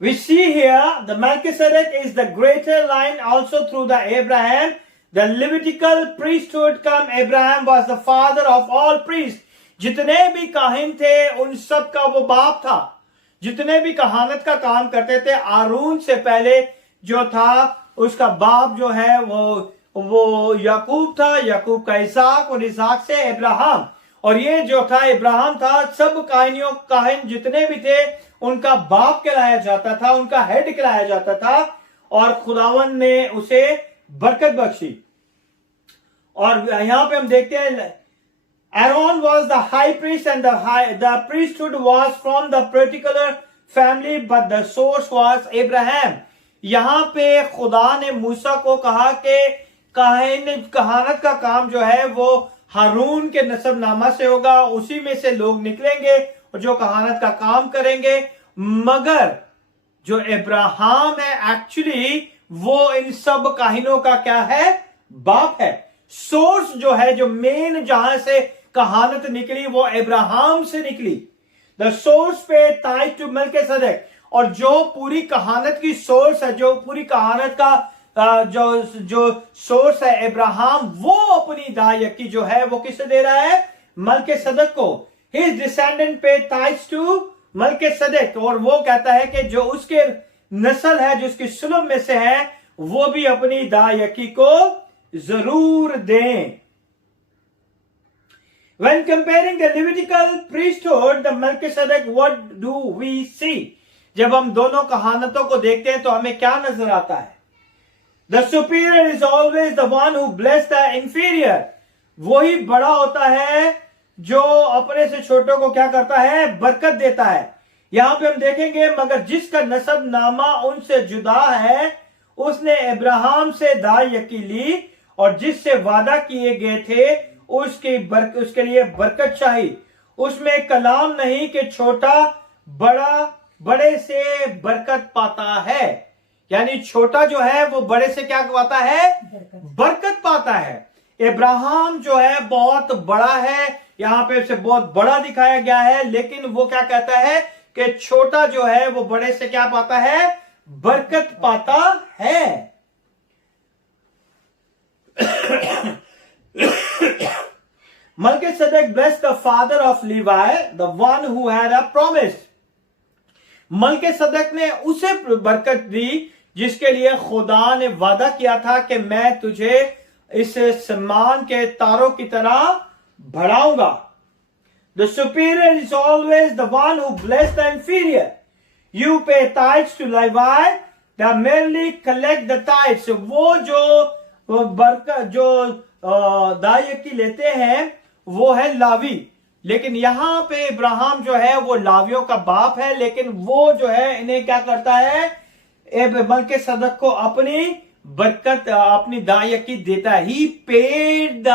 We see here the Melchizedek is the greater line also through the Abraham। The Levitical priesthood come, Abraham was the father of all priests। जितने भी काहिन थे उन सब का वो बाप था। जितने भी कहानत का काम करते थे, आरून से पहले जो था उसका बाप जो है वो याकूब था, याकूब का इसहाक और इसहाक से इब्राहिम। और ये जो था इब्राहिम था, सब काहिन जितने भी थे उनका बाप कहलाया जाता था, उनका हेड कहलाया जाता था। और खुदावन ने उसे बरकत बख्शी। और यहां पे हम देखते हैं Aaron was the high priest and the priesthood was from the particular family, but the source was Abraham। यहां पे खुदा ने मूसा को कहा कि कहानत का काम जो है वो हारून के नसबनामा से होगा, उसी में से लोग निकलेंगे और जो कहानत का काम करेंगे। मगर जो इब्राहिम है एक्चुअली वो इन सब काहिनों का क्या है, बाप है। सोर्स जो है, जो मेन जहां से कहानत निकली वो इब्राहिम से निकली। द सोर्स पे टाइड टू मलकेसदक। और जो पूरी कहानत की सोर्स है, जो पूरी कहानत का जो सोर्स है अब्राहम, वो अपनी दायकी जो है वो किसे दे रहा है? मलकीसदक को। हिज डिसेंडेंट पे टाइज टू मलकीसदक, और वो कहता है कि जो उसके नस्ल है, जो उसकी सुलभ में से है, वो भी अपनी दायकी को जरूर दें। When comparing the Levitical priesthood, the Melchizedek, what do we see? जब हम दोनों कहानतों को देखते हैं तो हमें क्या नजर आता है? The superior is always the one who bless the inferior. वही बड़ा होता है जो अपने से छोटों को क्या करता है? बरकत देता है। यहां पे हम देखेंगे, मगर जिसका नसब नामा उनसे जुदा है, उसने अब्राहम से दायकी ली, और जिससे वादा किए गए थे उसके लिए बरकत चाहिए। उसमें कलाम नहीं कि छोटा बड़े से बरकत पाता है, यानी छोटा जो है वो बड़े से क्या पाता है? बरकत पाता है। अब्राहम जो है बहुत बड़ा है, यहां पे उसे बहुत बड़ा दिखाया गया है, लेकिन वो क्या कहता है कि छोटा जो है वो बड़े से क्या पाता है? बरकत पाता है। Melchizedek blessed the father of Levi, the one who had a promise. मलकीसदक ने उसे बरकत दी जिसके लिए खुदा ने वादा किया था कि मैं तुझे इस सम्मान के तारों की तरह बढ़ाऊंगा। The superior is always the one who blessed the inferior. You pay tithes to Levi, they merely collect the tithes. वो जो बरकत जो दायकी लेते हैं वो है लावी, लेकिन यहां पे इब्राहिम जो है वो लावियों का बाप है, लेकिन वो जो है इन्हें क्या करता है? मलकीसदक को अपनी बरकत, अपनी दायकी देता है। ही पेड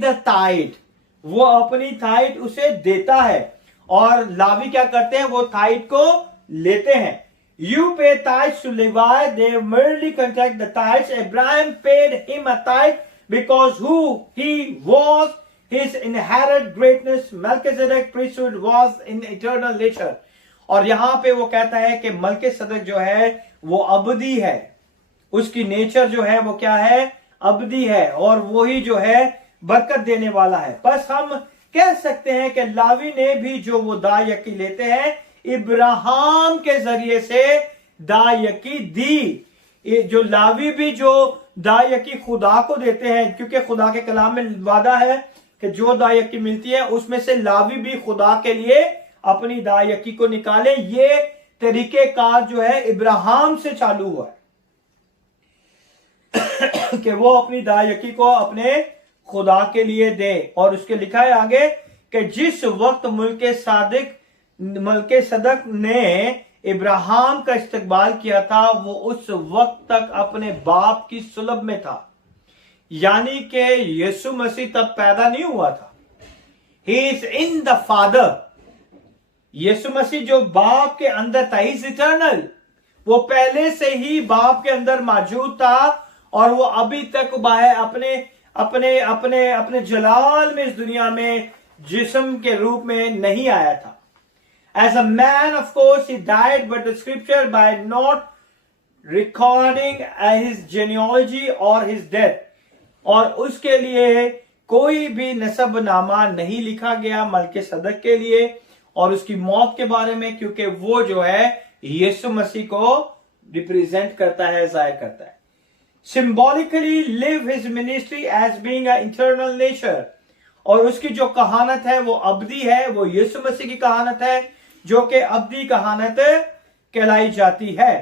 द टाइट, वो अपनी टाइट उसे देता है, और लावी क्या करते हैं? वो टाइट को लेते हैं। You pay tithes to Levi, they merely collect the tithes. Abraham paid him a tithe because who he was, his inherent greatness. Melchizedek priesthood was in eternal nature. और यहां पे वो कहता है कि मलकीसदक जो है वो अबदी है, उसकी नेचर जो है वो क्या है? अबदी है, और वही जो है बरकत देने वाला है। बस हम कह सकते हैं कि लावी ने भी जो वो दायकी लेते हैं, इब्राहिम के जरिए से दायकी दी। ये जो लावी भी जो दायकी खुदा को देते हैं, क्योंकि खुदा के कलाम में वादा है कि जो दायकी मिलती है उसमें से लावी भी खुदा के लिए अपनी दायकी को निकाले। ये तरीकेकार जो है इब्राहिम से चालू हुआ है कि वो अपनी दायकी को अपने खुदा के लिए दे। और उसके लिखा है आगे कि जिस वक्त मलकीसदक ने इब्राहिम का इस्तकबाल किया था, वो उस वक्त तक अपने बाप की सुलभ में था, यानी कि यीशु मसीह तब पैदा नहीं हुआ था। He is in the father. Yeshu Masih जो बाप के अंदर था, ही इज इटर्नल, वो पहले से ही बाप के अंदर मौजूद था, और वो अभी तक अपने जलाल में इस दुनिया में जिस्म के रूप में नहीं आया था। As a man, of course, he died, but the scripture, by not recording his genealogy or his death, और उसके लिए कोई भी नसबनामा नहीं लिखा गया मलकीसदक के लिए और उसकी मौत के बारे में, क्योंकि वो जो है यीशु मसीह को रिप्रेजेंट करता है, जाहिर करता है। Symbolically live his ministry as being an eternal nature, और उसकी जो कहानत है वो अब्दी है, वो यीशु मसीह की कहानत है जो कि अब्दी कहानत कहलाई जाती है।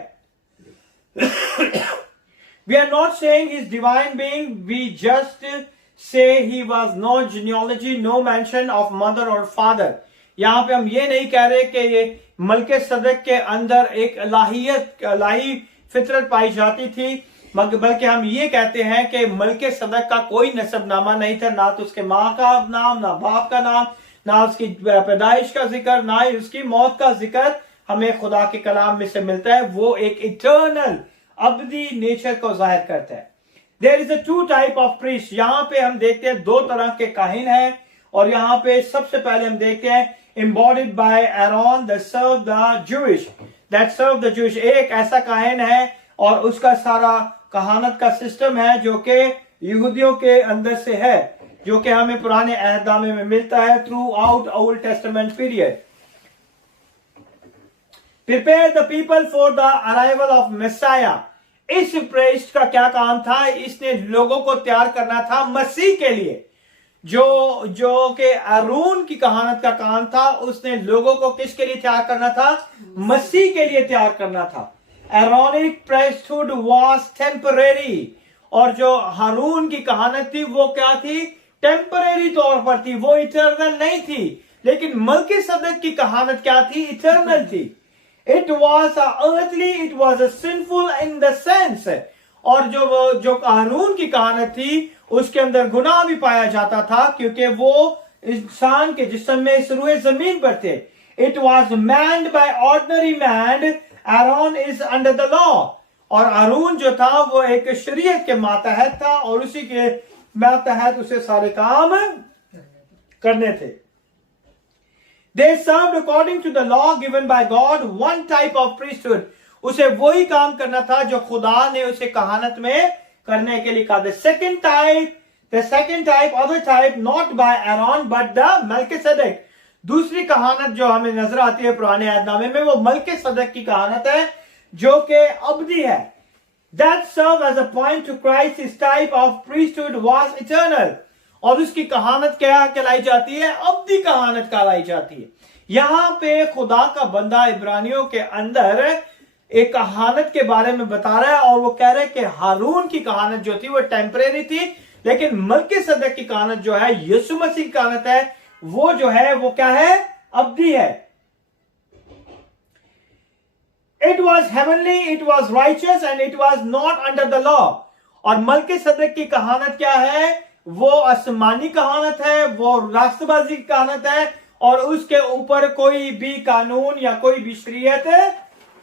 We are not saying he's divine being, we just say he was no genealogy, no mention of mother or father. यहां पे हम ये नहीं कह रहे कि ये मलकीसदक के अंदर एक इलाही फितरत पाई जाती थी, बल्कि हम ये कहते हैं कि मलकीसदक का कोई नसबनामा नहीं था, ना तो उसके माँ का नाम, ना बाप का नाम, ना उसकी पैदाइश का जिक्र, ना ही उसकी मौत का जिक्र हमें खुदा के कलाम में से मिलता है। वो एक इटर्नल अब्दी नेचर को जाहिर करता है। There is a two type of priest. यहाँ पे हम देखते हैं दो तरह के काहिन हैं, और यहाँ पे सबसे पहले हम देखते हैं embodied by Aaron that served the Jewish. एक ऐसा काहिन है और उसका सारा कहानत का सिस्टम है जो कि यहूदियों के अंदर से है, जो कि हमें पुराने अहदनामे में मिलता है through out old testament period. Prepare the people for the arrival of Messiah. इस प्रेस्ट का क्या काम था? इसने लोगों को तैयार करना था मसीह के लिए. जो कि अरून की कहानत का काम था, उसने लोगों को किसके लिए तैयार करना था? मसीह के लिए तैयार करना था. Aaronic priesthood was temporary. और जो हारून की कहानत थी वो क्या थी? टेम्परेरी तौर पर थी, वो इटर्नल नहीं थी. लेकिन मल्कीसदक की कहानत क्या थी? इटर्नल थी. It was earthly, it was sinful in the sense. और जो हारून की कहानत थी उसके अंदर गुनाह भी पाया जाता था, क्योंकि वो इंसान के जिस्म में इस रूए जमीन पर थे. It was manned by ordinary man. Aaron is under the law. और हारून जो था वो एक शरीयत के मातहत था और उसी के मातहत उसे सारे काम करने थे. They served according to the law given by God, one type of priesthood. उसे वही काम करना था जो खुदा ने उसे कहानत में करने के लिए कहा. The second type, other type, not by Aaron but the Melchizedek. दूसरी कहानत जो हमें नजर आती है पुराने अहदनामे में, वो मल्कीसदक की कहानत है जो कि अब्दी है. That served as a point to Christ. His type of priesthood was eternal. और उसकी कहानत क्या कहलाई जाती है? अब्दी कहानत कहलाई जाती है. यहां पे खुदा का बंदा इब्रानियों के अंदर एक कहानत के बारे में बता रहा है और वो कह रहा है कि हारून की कहानत जो थी वो टेम्परेरी थी, लेकिन मल्कीसदक की कहानत जो है, यीशु मसीह की कहानत है, वो जो है वो क्या है? अब्दी है. It was heavenly, it was righteous and it was not under the law. और मल्कीसदक की कहानत क्या है? वो आसमानी कहानत है, वो रास्तबाजी की कहानत है और उसके ऊपर कोई भी कानून या कोई भी शरीयत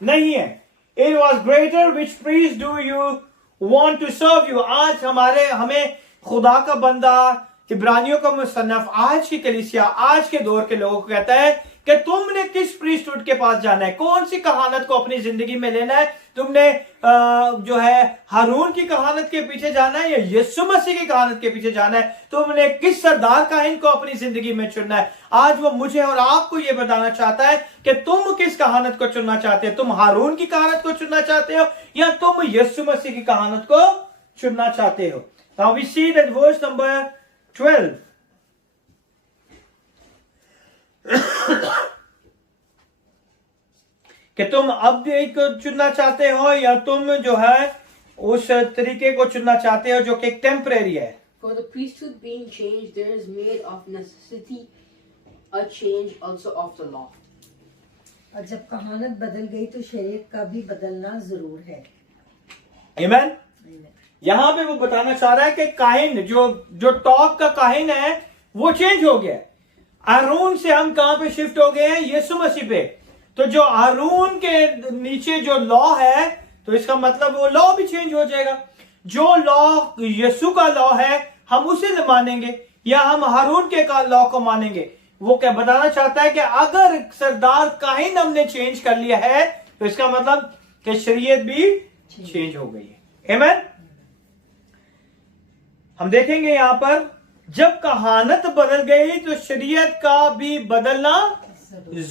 नहीं है. It was greater. Which priest do you want to serve you? आज हमें खुदा का बंदा, इब्रानियों का मुसन्नफ, आज की कलीसिया, आज के दौर के लोगों को कहता है कि तुमने किस प्रीस्टहुड के पास जाना है, कौन सी कहानत को अपनी जिंदगी में लेना है. तुमने जो है हारून की कहानत के पीछे जाना है या यीशु मसीह की कहानत के पीछे जाना है? तुमने किस सरदार काहिन को अपनी जिंदगी में चुनना है? आज वो मुझे और आपको ये बताना चाहता है कि तुम किस कहानत को चुनना चाहते हो. तुम हारून की कहानत को चुनना चाहते हो या तुम यीशु मसीह की कहानत को चुनना चाहते हो? Now we see that verse number 12. कि तुम अब्दी को चुनना चाहते हो या तुम जो है उस तरीके को चुनना चाहते हो जो कि टेम्परेरी है. For the priesthood being changed, there is made of necessity a change also of the law. और जब कहानत बदल गई तो शरीयत का भी बदलना जरूर है. Amen? यहां पे वो बताना चाह रहा है कि काहिन जो टॉप का काहिन है वो चेंज हो गया. हारून से हम कहां पे शिफ्ट हो गए हैं? यीशु मसीह पे. तो जो हारून के नीचे जो लॉ है, तो इसका मतलब वो लॉ भी चेंज हो जाएगा. जो लॉ यीशु का लॉ है हम उसे मानेंगे या हम हारून के का लॉ को मानेंगे. वो क्या बताना चाहता है कि अगर सरदार काहिन हमने चेंज कर लिया है तो इसका मतलब कि शरीयत भी चेंज हो गई है. आमीन. हम देखेंगे यहां पर जब कहानत बदल गई तो शरीयत का भी बदलना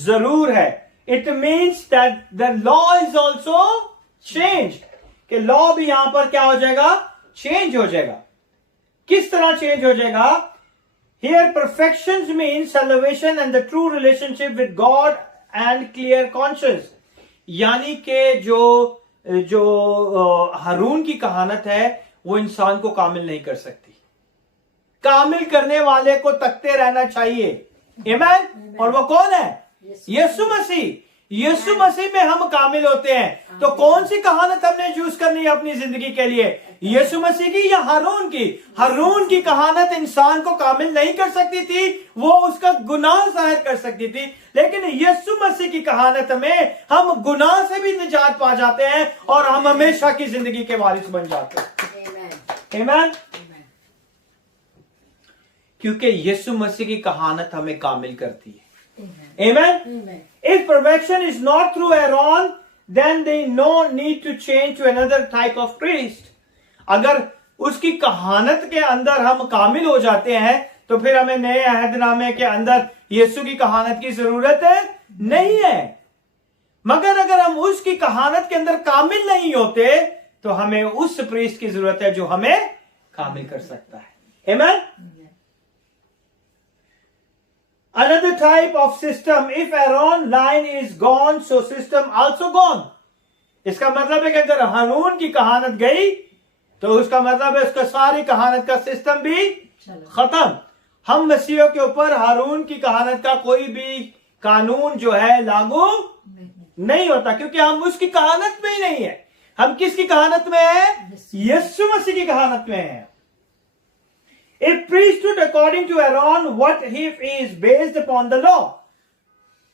जरूर है. It means that the law is also change. कि लॉ भी यहां पर क्या हो जाएगा? चेंज हो जाएगा. किस तरह चेंज हो जाएगा? Here perfection means salvation and the true relationship with God and clear conscious. यानी कि जो हारून की कहानत है वो इंसान को कामिल नहीं कर सकती. कामिल करने वाले को तकते रहना चाहिए. आमीन. और वो कौन है? यीशु मसीह. यीशु मसीह में हम कामिल होते हैं. तो कौन सी कहानत हमने चूज करनी है अपनी जिंदगी के लिए? यीशु मसीह की या हारून की? हारून की कहानत इंसान को कामिल नहीं कर सकती थी, वो उसका गुनाह जाहिर कर सकती थी. लेकिन यीशु मसीह की कहानत में हम गुनाह से भी निजात पा जाते हैं और हम हमेशा की जिंदगी के वारिस बन जाते हैं. आमीन. क्योंकि यीशु मसीह की कहानत हमें कामिल करती है. Amen? Amen. If perfection is not through Aaron, then they no need to change to another type of priest. अगर उसकी कहानत के अंदर हम कामिल हो जाते हैं तो फिर हमें नए अहदनामे के अंदर यीशु की कहानत की जरूरत नहीं है। मगर अगर हम उसकी कहानत के अंदर कामिल नहीं होते तो हमें उस प्रीस्ट की जरूरत है जो हमें कामिल कर सकता है। Amen? Another type of system, if Aaron line is gone, so system also gone. इसका मतलब है कि अगर हारून की कहानत गई तो उसका मतलब है उसका सारी कहानत का सिस्टम भी खत्म। हम मसीहों के ऊपर हारून की कहानत का कोई भी कानून जो है लागू नहीं होता, क्योंकि हम उसकी कहानत में ही नहीं है। हम किसकी कहानत में है? यीशु मसीह की कहानत में है। If priesthood according to Aaron, what if is based upon the law?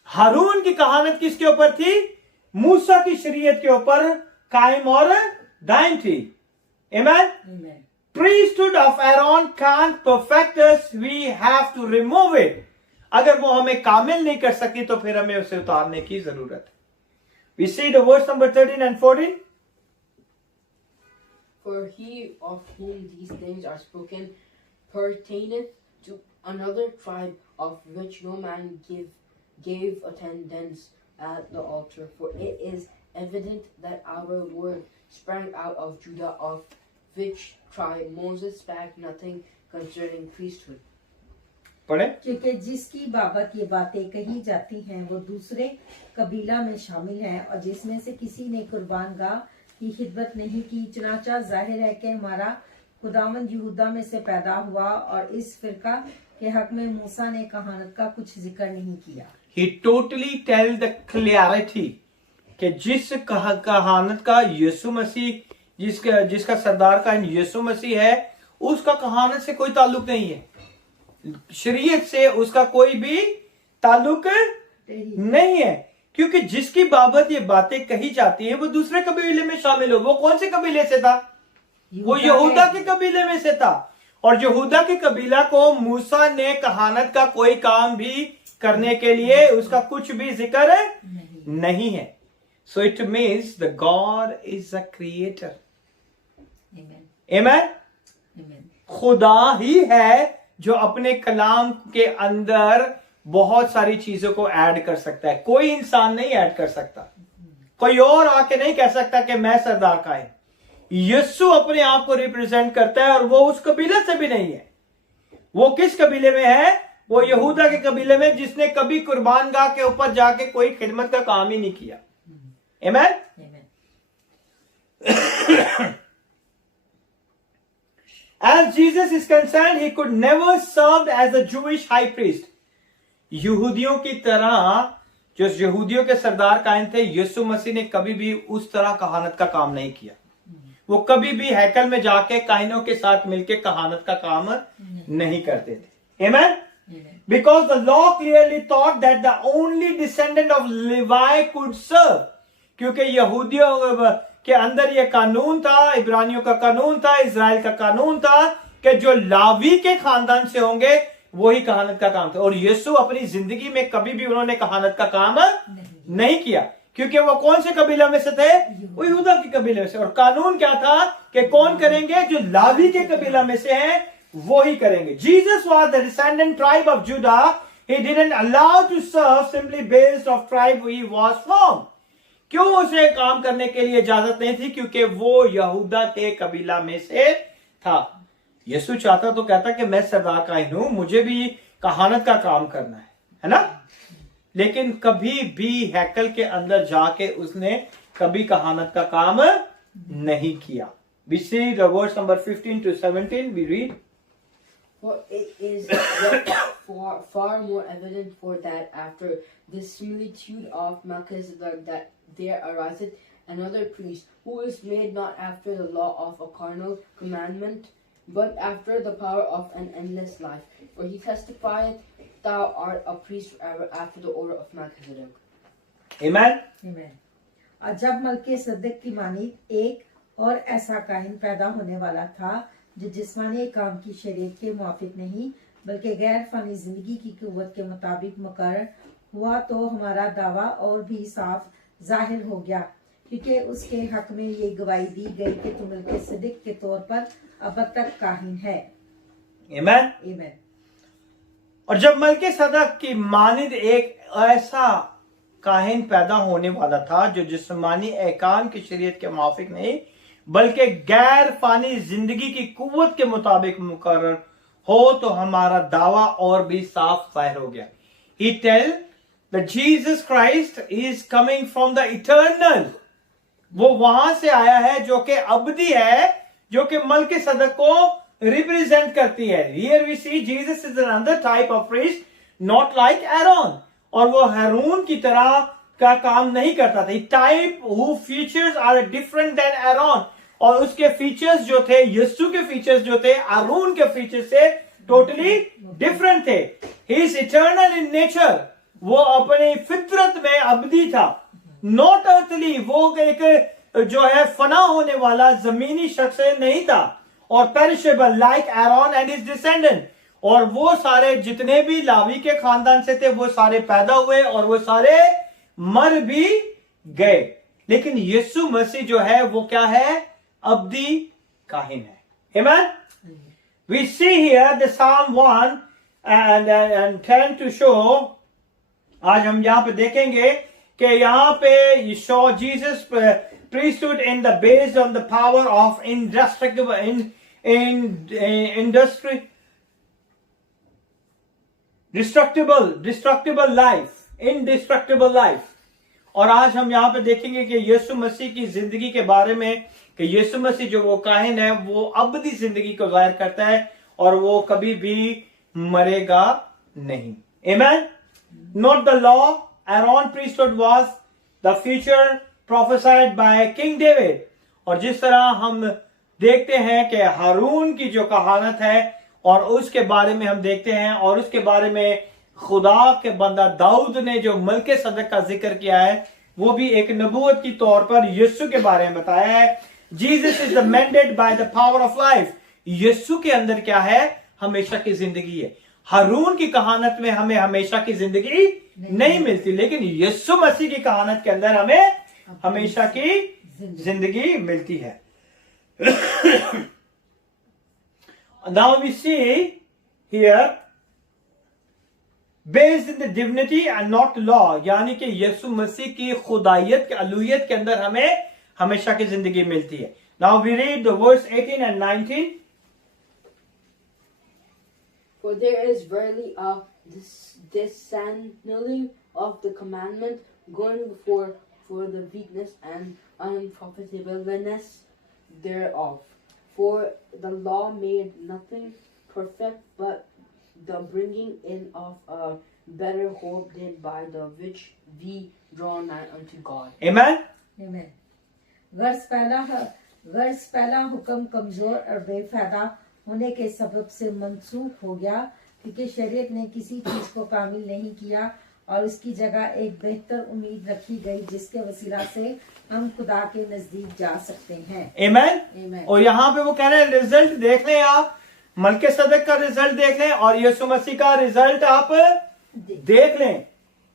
हारून की कहानत किसके ऊपर थी? मूसा की शरीयत के ऊपर कायम और दायम थी। Amen? Amen. Priesthood of Aaron can't perfect us, we have to remove it. अगर वो हमें कामिल नहीं कर सकी तो फिर हमें उसे उतारने की जरूरत है। We see the verse number 13 and 14. For he of whom these things are spoken pertaineth to another tribe, of which no man gave attendance at the altar. For it is evident that our Lord sprang out of Judah, of which tribe Moses spake nothing concerning priesthood. पढ़े? क्योंकि जिसकी बाबत ये बातें कही जाती हैं वो दूसरे कबीला में शामिल है, और जिसमें से किसी ने कुर्बान गाह की खिदमत नहीं की। चुनाचा जाहिर है कि हमारा खुदावंद यहूदा में से पैदा हुआ, और इस फिरका के हक में मूसा ने कहानत का कुछ जिक्र नहीं किया। He totally tell the clarity कि जिस कहानत का यीशु मसीह जिसका सरदार का यीशु मसीह है, उसका कहानत से कोई ताल्लुक नहीं है। शरीयत से उसका कोई भी ताल्लुक नहीं है, क्योंकि जिसकी बाबत ये बातें कही जाती है वो दूसरे कबीले में शामिल हो। वो कौन से कबीले से था? वो यहूदा के कबीले में से था, और यहूदा के कबीला को मूसा ने कहानत का कोई काम भी करने के लिए उसका कुछ भी जिक्र नहीं है। So it means the God is a creator. Amen. Amen? Amen. खुदा ही है जो अपने कलाम के अंदर बहुत सारी चीजों को ऐड कर सकता है। कोई इंसान नहीं ऐड कर सकता। कोई और आके नहीं कह सकता कि मैं सरदार का है। यीशु अपने आप को रिप्रेजेंट करता है, और वो उस कबीले से भी नहीं है। वो किस कबीले में है? वो यहूदा के कबीले में, जिसने कभी कुर्बान गाह के ऊपर जाके कोई खिदमत का काम ही नहीं किया। Amen? Amen. As Jesus is concerned, he could never serve as a Jewish high priest. यहूदियों की तरह, जो यहूदियों के सरदार कायन थे, यीशु मसीह ने कभी भी उस तरह कहानत का काम नहीं किया। वो कभी भी हैकल में जाके कायनों के साथ मिलके कहानत का काम नहीं करते थे। Amen? Because the law clearly taught that the only descendant of Levi could serve. क्योंकि यहूदियों के अंदर यह कानून था, इब्रानियों का कानून था, इजराइल का कानून था कि जो लावी के खानदान से होंगे वही कहानत का काम था। और यीशु अपनी जिंदगी में कभी भी उन्होंने कहानत का काम नहीं किया, क्योंकि वो कौन से कबीले में से थे? वो यहूदा के कबीले में से। और कानून क्या था कि कौन करेंगे? जो लावी के कबीला में से हैं वो ही करेंगे। Jesus was the descendant tribe of Judah. He didn't allow to serve simply based of tribe he was from. क्यों उसे काम करने के लिए इजाजत नहीं थी? क्योंकि वो यहूदा के कबीला में से था। यीशु चाहता तो कहता कि मैं सरदार का ही हूं, मुझे भी कहानत का काम करना है ना? लेकिन कभी भी हैकल के अंदर जाके उसने कभी कहानत का काम नहीं किया। We see the verse number 15 to 17, we read. For it is yet far more evident for that after the similitude of Melchizedek that there ariseth another priest, who is made not after the law of a carnal commandment, but after the power of an endless life. For he testifieth, thou art a priest forever after the order of Melchizedek. Amen? Amen. और जब मलके सदक की मानित एक और ऐसा कायन पैदा होने वाला था जो जिस्मानी काम की शरीयत के मुआफिक नहीं, बल्कि गैर फानी जिंदगी की कुव्वत के मुताबिक मुकर्रर हुआ, तो हमारा दावा और भी साफ जाहिर हो गया, क्योंकि उसके हक में ये गवाही दी गई कि तुम मल्कीसदक के तौर पर अब तक काहिन है। आमीन। आमीन। और जब मल्कीसदक की मानिंद एक ऐसा काहिन पैदा होने वाला था जो जिस्मानी अहकाम की शरीयत के मुताबिक नहीं बल्कि गैर फानी जिंदगी की कुव्वत के मुताबिक मुकर्रर हो, तो हमारा दावा और भी साफ जाहिर हो गया। He tell that Jesus Christ is coming from the eternal, वो वहां से आया है जो कि अबदी है, जो कि मल्कीसदक को रिप्रेजेंट करती है। Here we see Jesus is another type of priest, not like Aaron, और वो हारून की तरह का काम नहीं करता था। Type who features are different than Aaron, और उसके फीचर्स जो थे, यीशु के फीचर्स जो थे हारून के फीचर्स से टोटली डिफरेंट थे। He is eternal in nature, वो अपनी फितरत में अबदी था। नॉट अर्थली, वो एक जो है फना होने वाला जमीनी शख्स नहीं था। और perishable like Aaron and his descendant, और वो सारे जितने भी लावी के खानदान से थे वो सारे पैदा हुए और वो सारे मर भी गए। लेकिन यीशु मसीह जो है वो क्या है? अब्दी काहिन है। आमीन। We see here the Psalm 1 and 10 to show, आज हम यहाँ पे देखेंगे कि यहाँ पे you show Jesus priesthood in the based on the power of destructible life, और आज हम यहाँ पे देखेंगे कि यीशु मसीह की जिंदगी के बारे में कि यीशु मसीह जो वो काहिन है वो अबदी जिंदगी को जाहिर करता है और वो कभी भी मरेगा नहीं। आमीन। Not the law, Aaron priesthood was the future prophesied by King David, और जिस तरह हम देखते हैं कि हारून की जो कहानत है और उसके बारे में हम देखते हैं, और उसके बारे में खुदा के बंदा दाऊद ने जो मल्कीसदक का जिक्र किया है वो भी एक नबूवत की तौर पर यीशु के बारे में बताया है। Jesus is the mandate by the power of life, Yeshu के अंदर क्या है? हमेशा की जिंदगी है। हारून की कहानत में हमें हमेशा की जिंदगी नहीं मिलती, लेकिन यीशु मसीह की कहानत के अंदर हमें हमेशा की जिंदगी मिलती है। Now we see here based in the divinity and not law, यानी कि यीशु मसीह की खुदायत के अलूहियत के अंदर हमें हमेशा की जिंदगी मिलती है। Now we read the verse 18 and 19. For there is verily a disannulling of the commandment going before for the weakness and unprofitableness thereof. For the law made nothing perfect, but the bringing in of a better hope than by the which we draw nigh unto God. Amen. Amen. गर्ज पहला हुक्म कमजोर और बेफायदा होने के सबब से मनसूख हो गया, क्योंकि शरीयत ने किसी चीज को कामिल नहीं किया और उसकी जगह एक बेहतर उम्मीद रखी गई जिसके वसीला से हम खुदा के नजदीक जा सकते हैं। Amen. Amen. और यहाँ पे वो कह रहे हैं रिजल्ट देख लें, आप मल्कीसदक का रिजल्ट देख लें और यीशु मसीह का रिजल्ट आप देख लें।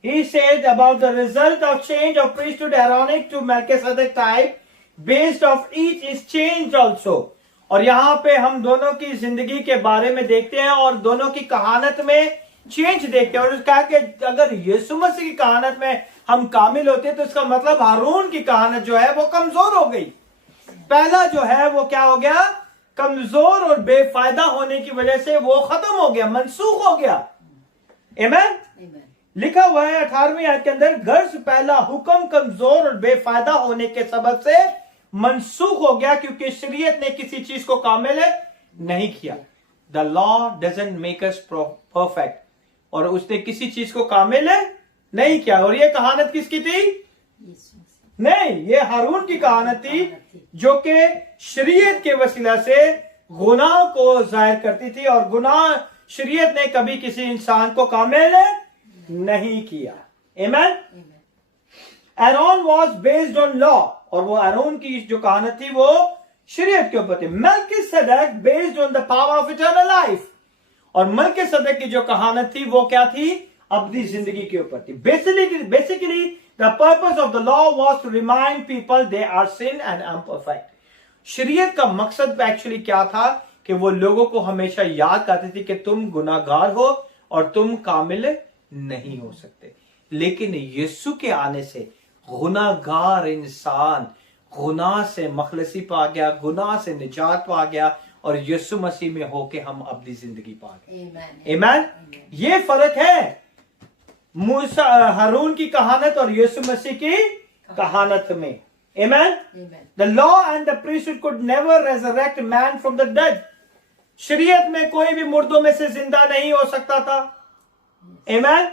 He said about the result of change of priesthood Aaronic to Melchizedek type, based of each is changed also. और यहाँ पे हम दोनों की जिंदगी के बारे में देखते हैं और दोनों की कहानत में चेंज देखते हैं। और कहा कि अगर यीशु मसीह की कहानत में हम कामिल होते तो इसका मतलब हारून की कहानत जो है वो कमजोर हो गई। पहला जो है वो क्या हो गया? कमजोर और बेफायदा होने की वजह से वो खत्म हो गया, मनसूख हो गया। आमीन। लिखा हुआ है 18वीं आयत के अंदर, गर्ज पहला हुक्म कमजोर और बेफायदा होने के सबब से मनसूख हो गया, क्योंकि शरीयत ने किसी चीज को कामिल नहीं किया। The law doesn't make us perfect, और उसने किसी चीज को कामिल नहीं किया। और ये कहानत किसकी थी? नहीं, ये हारून की कहानत थी जो कि शरीयत के वसीला से गुनाह को जाहिर करती थी, और गुनाह शरीयत ने कभी किसी इंसान को कामिल नहीं किया। आमीन। Aaron was based on law, और वो आरोन की जो कहानत थी वो शरीयत के ऊपर थी। Melchizedek based on the power of eternal life, और मलकीसदक की जो कहानत थी वो क्या थी? अब्दी जिंदगी के ऊपर थी. Basically the purpose of the law was to remind people they are sin and imperfect. शरीयत का मकसद एक्चुअली क्या था? कि वो लोगों को हमेशा याद करती थी कि तुम गुनाहगार हो और तुम कामिल नहीं हो सकते. लेकिन यीशु के आने से गुनाहगार इंसान गुनाह से मखलसी पा गया, गुनाह से निजात पा गया और यीशु मसीह में होके हम अपनी जिंदगी पा गए. आमीन. ये फर्क है मूसा हारून की कहानत और यीशु मसीह की कहानत में. Amen. The law and the priesthood could never resurrect man from the dead. शरीयत में कोई भी मुर्दों में से जिंदा नहीं हो सकता था. Amen.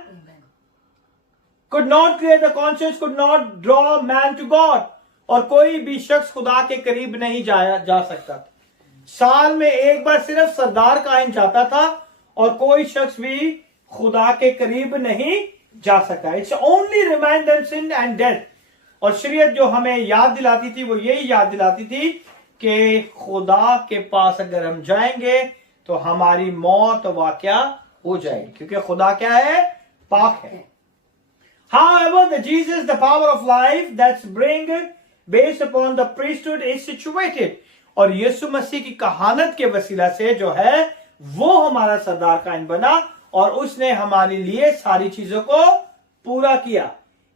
Could not create the conscience, could not draw man to God. और कोई भी शख्स खुदा के करीब नहीं जा सकता था. साल में एक बार सिर्फ सरदार कायन जाता था और कोई शख्स भी खुदा के करीब नहीं जा सकता. It's only remind them sin and death. और शरीयत जो हमें याद दिलाती थी वो यही याद दिलाती थी कि खुदा के पास अगर हम जाएंगे तो हमारी मौत वाक़या हो जाएगी, क्योंकि खुदा क्या है? पाक है. However, the Jesus, the power of life that's bring based upon the priesthood is situated. और यीशु मसीह की कहानत के वसीला से जो है वो हमारा सरदार कायन बना और उसने हमारे लिए सारी चीजों को पूरा किया.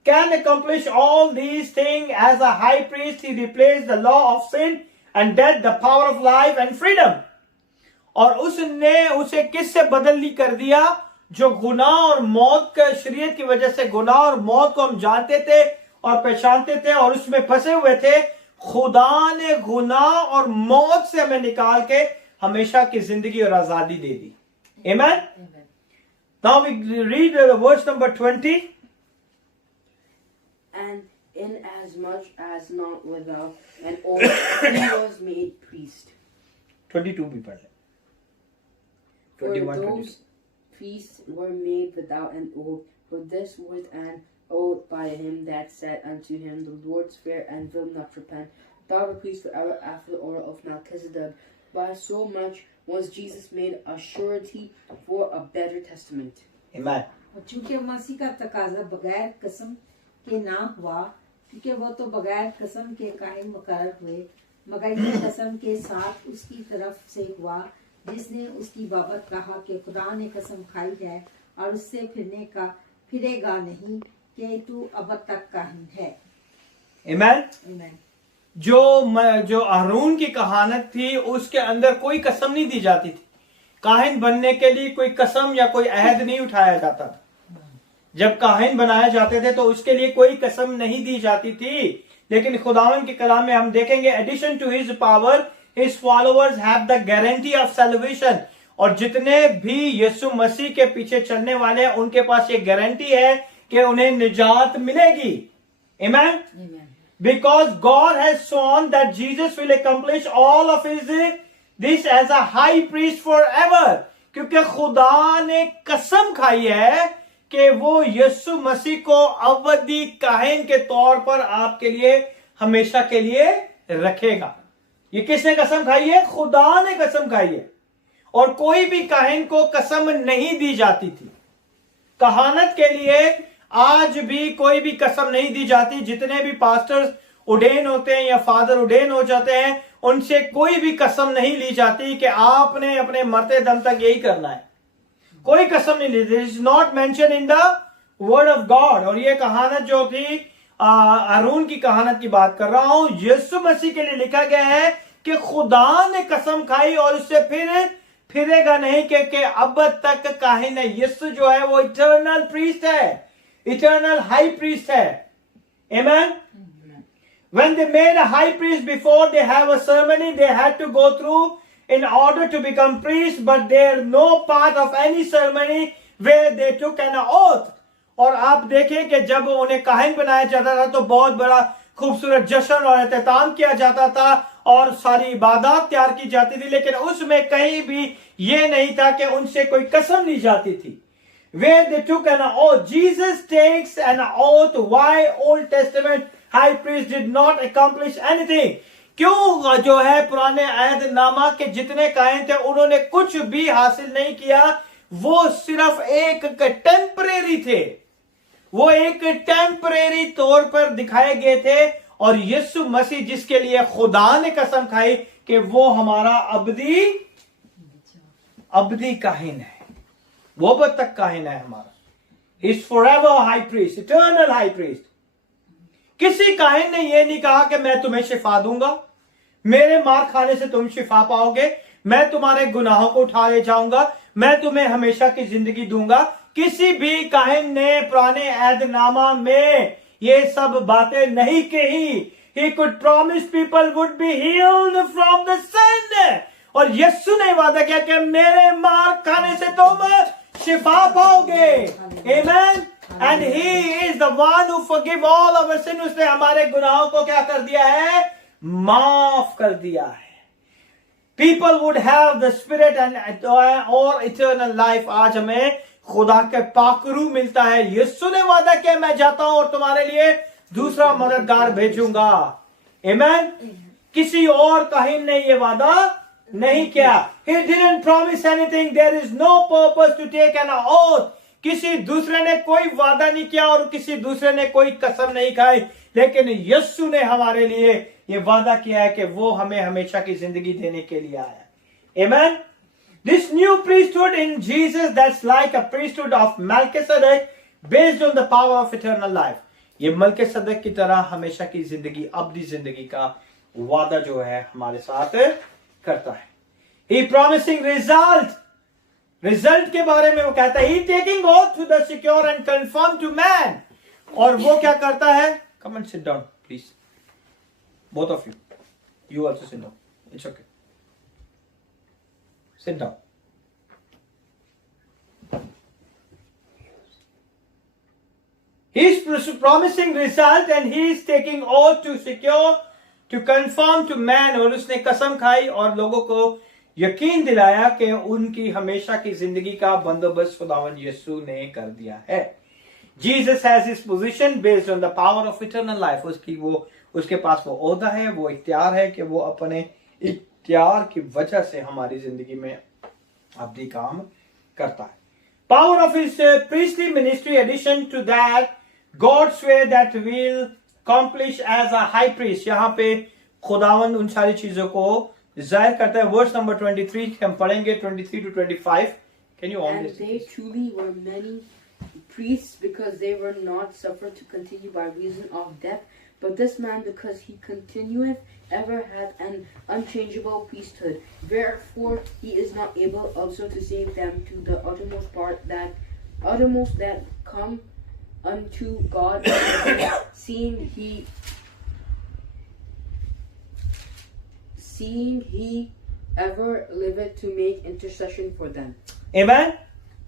Can accomplish all these things as a high priest. He replaced the law of sin and death, the power of life and freedom. और उसने उसे किससे बदली कर दिया? जो गुनाह और मौत का शरीयत की वजह से गुनाह और मौत को हम जानते थे और पहचानते थे और उसमें फंसे हुए थे, खुदा ने गुनाह और मौत से हमें निकाल के हमेशा की जिंदगी और आजादी दे दी. Amen. Now we read verse number 20. And inasmuch as not without an oath he was made priest. 22 भी पढ़ लें. For 21, those priests were made without an oath, for this was an oath by him that said unto him, The Lord spare and will not repent. Thou art a priest forever after the order of Melchizedek. By so much was Jesus made a surety for a better testament. Amen. और चूंकि मसीह का तकाजा बगैर कसम के ना हुआ, क्योंकि वो तो बगैर कसम के कायम मुकर्रर हुए, मगर ये कसम के साथ उसकी तरफ से हुआ जिसने उसकी बाबत कहा कि खुदा ने कसम खाई है और उससे फिरेगा नहीं कि तू अब तक काहिन है. Amen. Amen. जो हारून की कहानत थी उसके अंदर कोई कसम नहीं दी जाती थी. काहिन बनने के लिए कोई कसम या कोई अहद नहीं उठाया जाता था. जब काहिन बनाए जाते थे तो उसके लिए कोई कसम नहीं दी जाती थी. लेकिन खुदावन के कलाम में हम देखेंगे, addition to his power his followers have the guarantee of salvation. और जितने भी यीशु मसीह के पीछे चलने वाले हैं उनके पास ये गारंटी है कि उन्हें निजात मिलेगी. Amen. Because God has sworn that Jesus will accomplish all of this as a high priest forever. क्योंकि खुदा ने कसम खाई है कि वो यीशु मसीह को अवधि काहिन के तौर पर आपके लिए हमेशा के लिए रखेगा. ये किसने कसम खाई है? खुदा ने कसम खाई है. और कोई भी काहिन को कसम नहीं दी जाती थी. कहानत के लिए आज भी कोई भी कसम नहीं दी जाती. जितने भी पास्टर्स उडेन होते हैं या फादर उडेन हो जाते हैं उनसे कोई भी कसम नहीं ली जाती कि आपने अपने मरते दम तक यही करना है. कोई कसम नहीं ली. Is not mention in the word of God. और ये कहानत जो थी हारून की कहानत की बात कर रहा हूं, यीशु मसीह के लिए लिखा गया है कि खुदा ने कसम खाई और उससे फिरेगा नहीं कि अब तक काहिन है. यीशु जो है वो इटर्नल प्रीस्ट है, इटर्नल हाई प्रीस्ट है. Amen. When they made a high priest before they have a ceremony, they had to go through in order to become priests, but they're no part of any ceremony where they took an oath. और आप देखें कि जब उन्हें काहिन बनाया जाता था तो बहुत बड़ा खूबसूरत जश्न और एहतमाम किया जाता था और सारी इबादत तैयार की जाती थी, लेकिन उसमें कहीं भी ये नहीं था कि उनसे कोई कसम ली जाती थी. Where they took an oath. Jesus takes an oath. Why Old Testament high priest did not accomplish anything? क्यों जो है पुराने अहद नामा के जितने काहिन थे उन्होंने कुछ भी हासिल नहीं किया, वो सिर्फ एक टेम्परेरी थे, वो एक टेम्परेरी तौर पर दिखाए गए थे। और यीशु मसीह जिसके लिए खुदा ने कसम खाई कि वो हमारा अब्दी काहिन है, वो अब तक काहिन है हमारा, is forever high priest, eternal high priest. किसी काहिन ने यह नहीं कहा कि मैं तुम्हें शिफा दूंगा, मेरे मार खाने से तुम शिफा पाओगे, मैं तुम्हारे गुनाहों को उठा ले जाऊंगा, मैं तुम्हें हमेशा की जिंदगी दूंगा। किसी भी काहिन ने पुराने अहदनामा में ये सब बातें नहीं कही। He could promise people would be healed from the sin, और यीशु ने वादा किया कि मेरे मार खाने से तुम शिफा पाओगे। Amen. And he is the one who forgive all our sin. उसने हमारे गुनाहों को क्या कर दिया है? माफ कर दिया है। People would have the spirit and or eternal life। आज हमें खुदा के पाकरू मिलता है। यीशु ने वादा किया मैं जाता हूं और तुम्हारे लिए दूसरा मददगार भेजूंगा। Amen? किसी और काहिन ने ये वादा नहीं किया। He didn't promise anything. There is no purpose to take an oath. किसी दूसरे ने कोई वादा नहीं किया और किसी दूसरे ने कोई कसम नहीं खाई, लेकिन यीशु ने हमारे लिए ये वादा किया है कि वो हमें हमेशा की जिंदगी देने के लिए आया। Amen? This new priesthood in Jesus, that's like a priesthood of Melchizedek based on the power of eternal life। ये मलकीसदक की तरह हमेशा की जिंदगी, अब्दी जिंदगी का वादा जो है हमारे साथ करता है। He promising रिजल्ट के बारे में वो कहता है, He taking oath to the secure and confirm to man। और वो क्या करता है? Come and sit down, please. Both of you. You also sit down. It's okay. Sit down. He is promising result and he is taking oath to secure, to confirm to man। और उसने कसम खाई और लोगों को यकीन दिलाया कि उनकी हमेशा की जिंदगी का बंदोबस्त खुदावंद यीशु ने कर दिया है। Jesus has his position based on the power of eternal life। उसके पास वो ओहदा है, वो इख्तियार है कि वो अपने इख्तियार की वजह से हमारी जिंदगी में अब्दी काम करता है। Power of his priestly ministry, addition to that God's way that will accomplish as a high priest। यहाँ पे खुदावंद उन सारी चीजों को जाहिर करता है। वर्स नंबर 23 हम पढ़ेंगे, 23 to 25। Can you on this? And they truly were many priests, because they were not suffered to continue by reason of death. But this man, because he continueth ever, hath an unchangeable priesthood. Wherefore he is not able also to save them to the uttermost that come unto God, seeing he ever liveth to make intercession for them। Amen?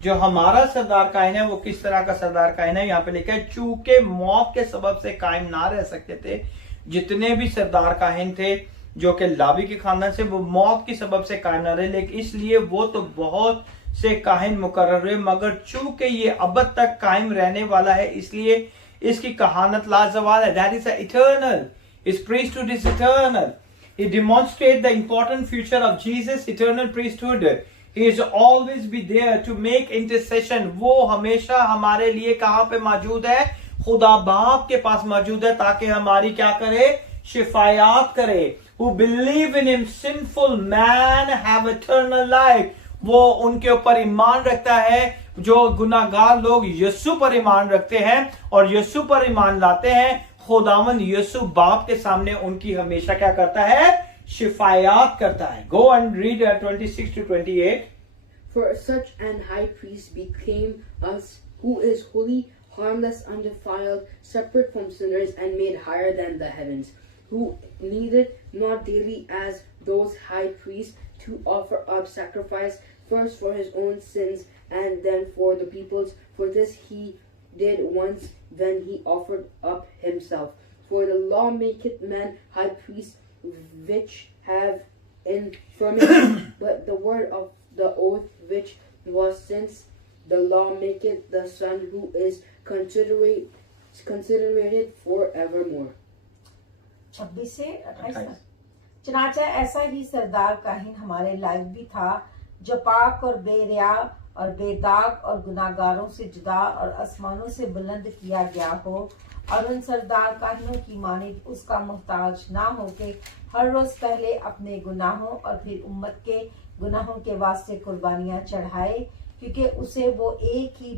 जो हमारा सरदार कायन है वो किस तरह का सरदार कायन है? यहाँ पे लिखा है, चूंकि मौत के सबब से कायम ना रह सकते थे, जितने भी सरदार काहिन थे जो कि लावी के खानदान से, वो मौत की सबब से कायम ना रहे, लेकिन इसलिए वो तो बहुत से काहिन मुकर्रर हुए, मगर चूंकि ये अब तक कायम रहने वाला है इसलिए इसकी कहानत लाजवाल है। That is eternal. His priesthood is eternal. He demonstrates the important future of Jesus' eternal priesthood। He is always be there to make intercession। वो हमेशा हमारे लिए कहाँ पे मौजूद है? खुदा बाप के पास मौजूद है, ताकि हमारी क्या करे? शिफायात करे। Who believe in him, sinful man have eternal life। वो उनके ऊपर ईमान रखता है, जो गुनाहगार लोग यीशु पर ईमान रखते हैं और यीशु पर ईमान लाते हैं, खुदावंद यीशु बाप के सामने उनकी हमेशा क्या करता है? शिफायात करता है। Go and read 26 to 28। For such an high priest became us, who is holy, harmless, undefiled, separate from sinners, and made higher than the heavens, who needed not daily as those high priests to offer up sacrifice, first for his own sins and then for the people's. For this he did once when he offered up himself. For the law maketh men high priests which have infirmity, but the word of the oath which was since the law maketh the Son, who is considered forevermore। 26 से 28 तक। चनाचा ऐसा ही सरदार काहिन हमारे लायक भी था, जो पाक और बेरिया और बेदाग और गुनाहगारों से जुदा और आसमानों से बुलंद किया गया हो, और उन सरदार काहिनों की मानिद उसका मोहताज ना हो के हर रोज पहले अपने गुनाहों और फिर उम्मत के गुनाहों के वास्ते कुर्बानियां चढ़ाए, क्योंकि उसे वो एक ही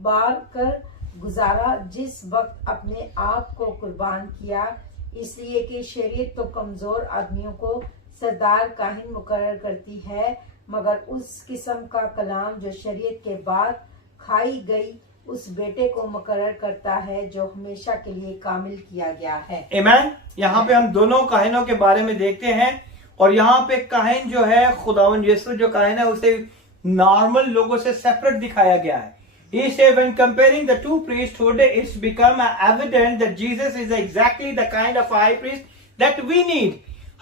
बार कर गुजारा जिस वक्त अपने आप को कुर्बान किया, इसलिए कि शरीयत तो कमजोर आदमियों को सरदार काहिन मुकर्रर करती है, मगर उस किस्म का कलाम जो शरीयत के बाद खाई गई उस बेटे को मुकर्रर करता है जो हमेशा के लिए कामिल किया गया है। आमीन। यहाँ पे हम दोनों काहिनों के बारे में देखते हैं, और यहाँ पे काहिन जो है खुदावन यीशु जो काहिन है उसे नॉर्मल लोगों से सेपरेट दिखाया गया है। He said when comparing the two priesthood, it's become evident that Jesus is exactly the kind of high priest that we need.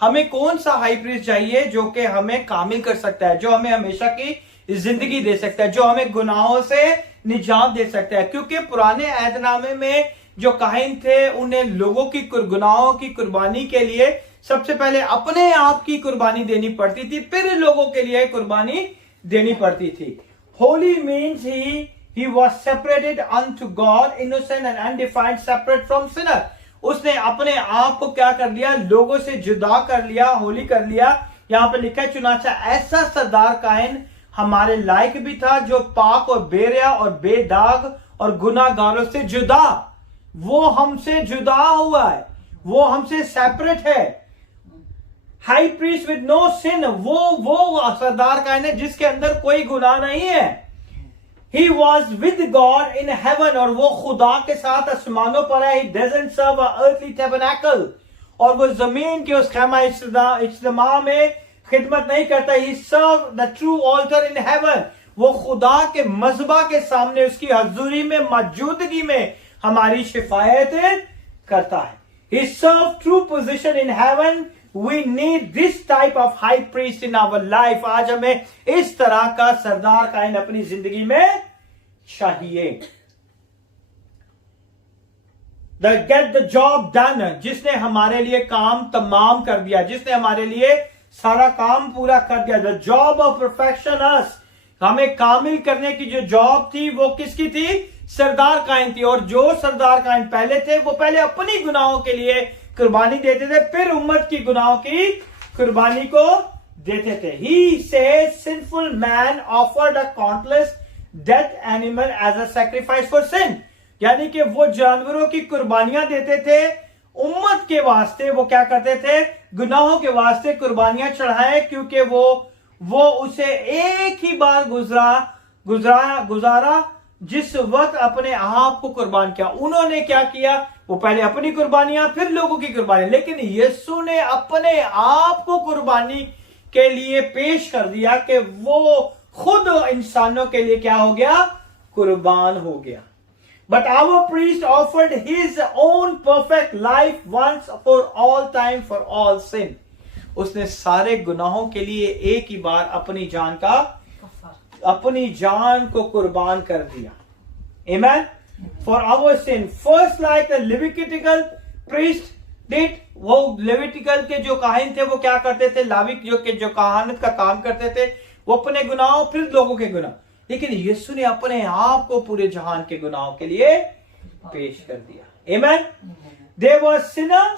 हमें कौन सा हाई प्रीस्ट चाहिए जो कि हमें कामिल कर सकता है, जो हमें हमेशा की जिंदगी दे सकता है, जो हमें गुनाहों से निजात दे सकता है। क्योंकि पुराने अहदनामे में जो काहिन थे उन्हें लोगों की गुनाहों की कुर्बानी के लिए सबसे पहले अपने आप की कुर्बानी देनी पड़ती थी, फिर लोगों के लिए कुर्बानी देनी पड़ती थी। Holi means he was separated unto God, innocent and undefiled, separate from sinner. उसने अपने आप को क्या कर लिया, लोगों से जुदा कर लिया, होली कर लिया। यहाँ पे लिखा है चुनाचा ऐसा सरदार काहिन हमारे लायक भी था, जो पाक और बेरिया और बेदाग और गुनाहगारों से जुदा, वो हमसे जुदा हुआ है, वो हमसे सेपरेट है। High priest with no sin, वो सरदार काहिन है जिसके अंदर कोई गुनाह नहीं है। He was with God in heaven, और वो खुदा के साथ आसमानों पर है। He doesn't serve a earthly tabernacle, और वो जमीन के उस खैमा इज्तिमा में खिदमत नहीं करता। He served the true altar in heaven, वो खुदा के मज़बा के सामने उसकी हजूरी में मौजूदगी में हमारी शिफायत करता है। He served true position in heaven. We need this type of high priest in our life. आज हमें इस तरह का सरदार काहिन अपनी जिंदगी में चाहिए। Get the job done, जिसने हमारे लिए काम तमाम कर दिया, जिसने हमारे लिए सारा काम पूरा कर दिया। The job of perfection us, हमें कामिल करने की जो जॉब थी वो किसकी थी, सरदार काहिन थी। और जो सरदार काहिन पहले थे वो पहले अपनी गुनाहों के लिए कुर्बानी देते थे, फिर उम्मत की गुनाहों की कुर्बानी को देते थे। He says sinful man offered a countless dead animal as a sacrifice for sin, यानी कि वो जानवरों की कुर्बानियां देते थे उम्मत के वास्ते। वो क्या करते थे, गुनाहों के वास्ते कुर्बानियां चढ़ाए, क्योंकि वो उसे एक ही बार गुजारा जिस वक्त अपने आप को कुर्बान किया। उन्होंने क्या किया, वो पहले अपनी कुर्बानियां फिर लोगों की कुर्बानी, लेकिन यीशु ने अपने आप को कुर्बानी के लिए पेश कर दिया कि वो खुद इंसानों के लिए क्या हो गया, कुर्बान हो गया। But our priest offered his own perfect life once for all time for all sin. उसने सारे गुनाहों के लिए एक ही बार अपनी जान को कुर्बान कर दिया। Amen. For our sin, first like the Levitical priest did, वो लेविटिकल के जो काहिन थे वो क्या करते थे, लाविक जो कहानत का काम करते थे, वो अपने गुनाहों फिर लोगों के गुनाह। लेकिन यीशु ने अपने आप को पूरे जहान के गुनाहों के लिए पेश कर दिया। Amen. They were sinner,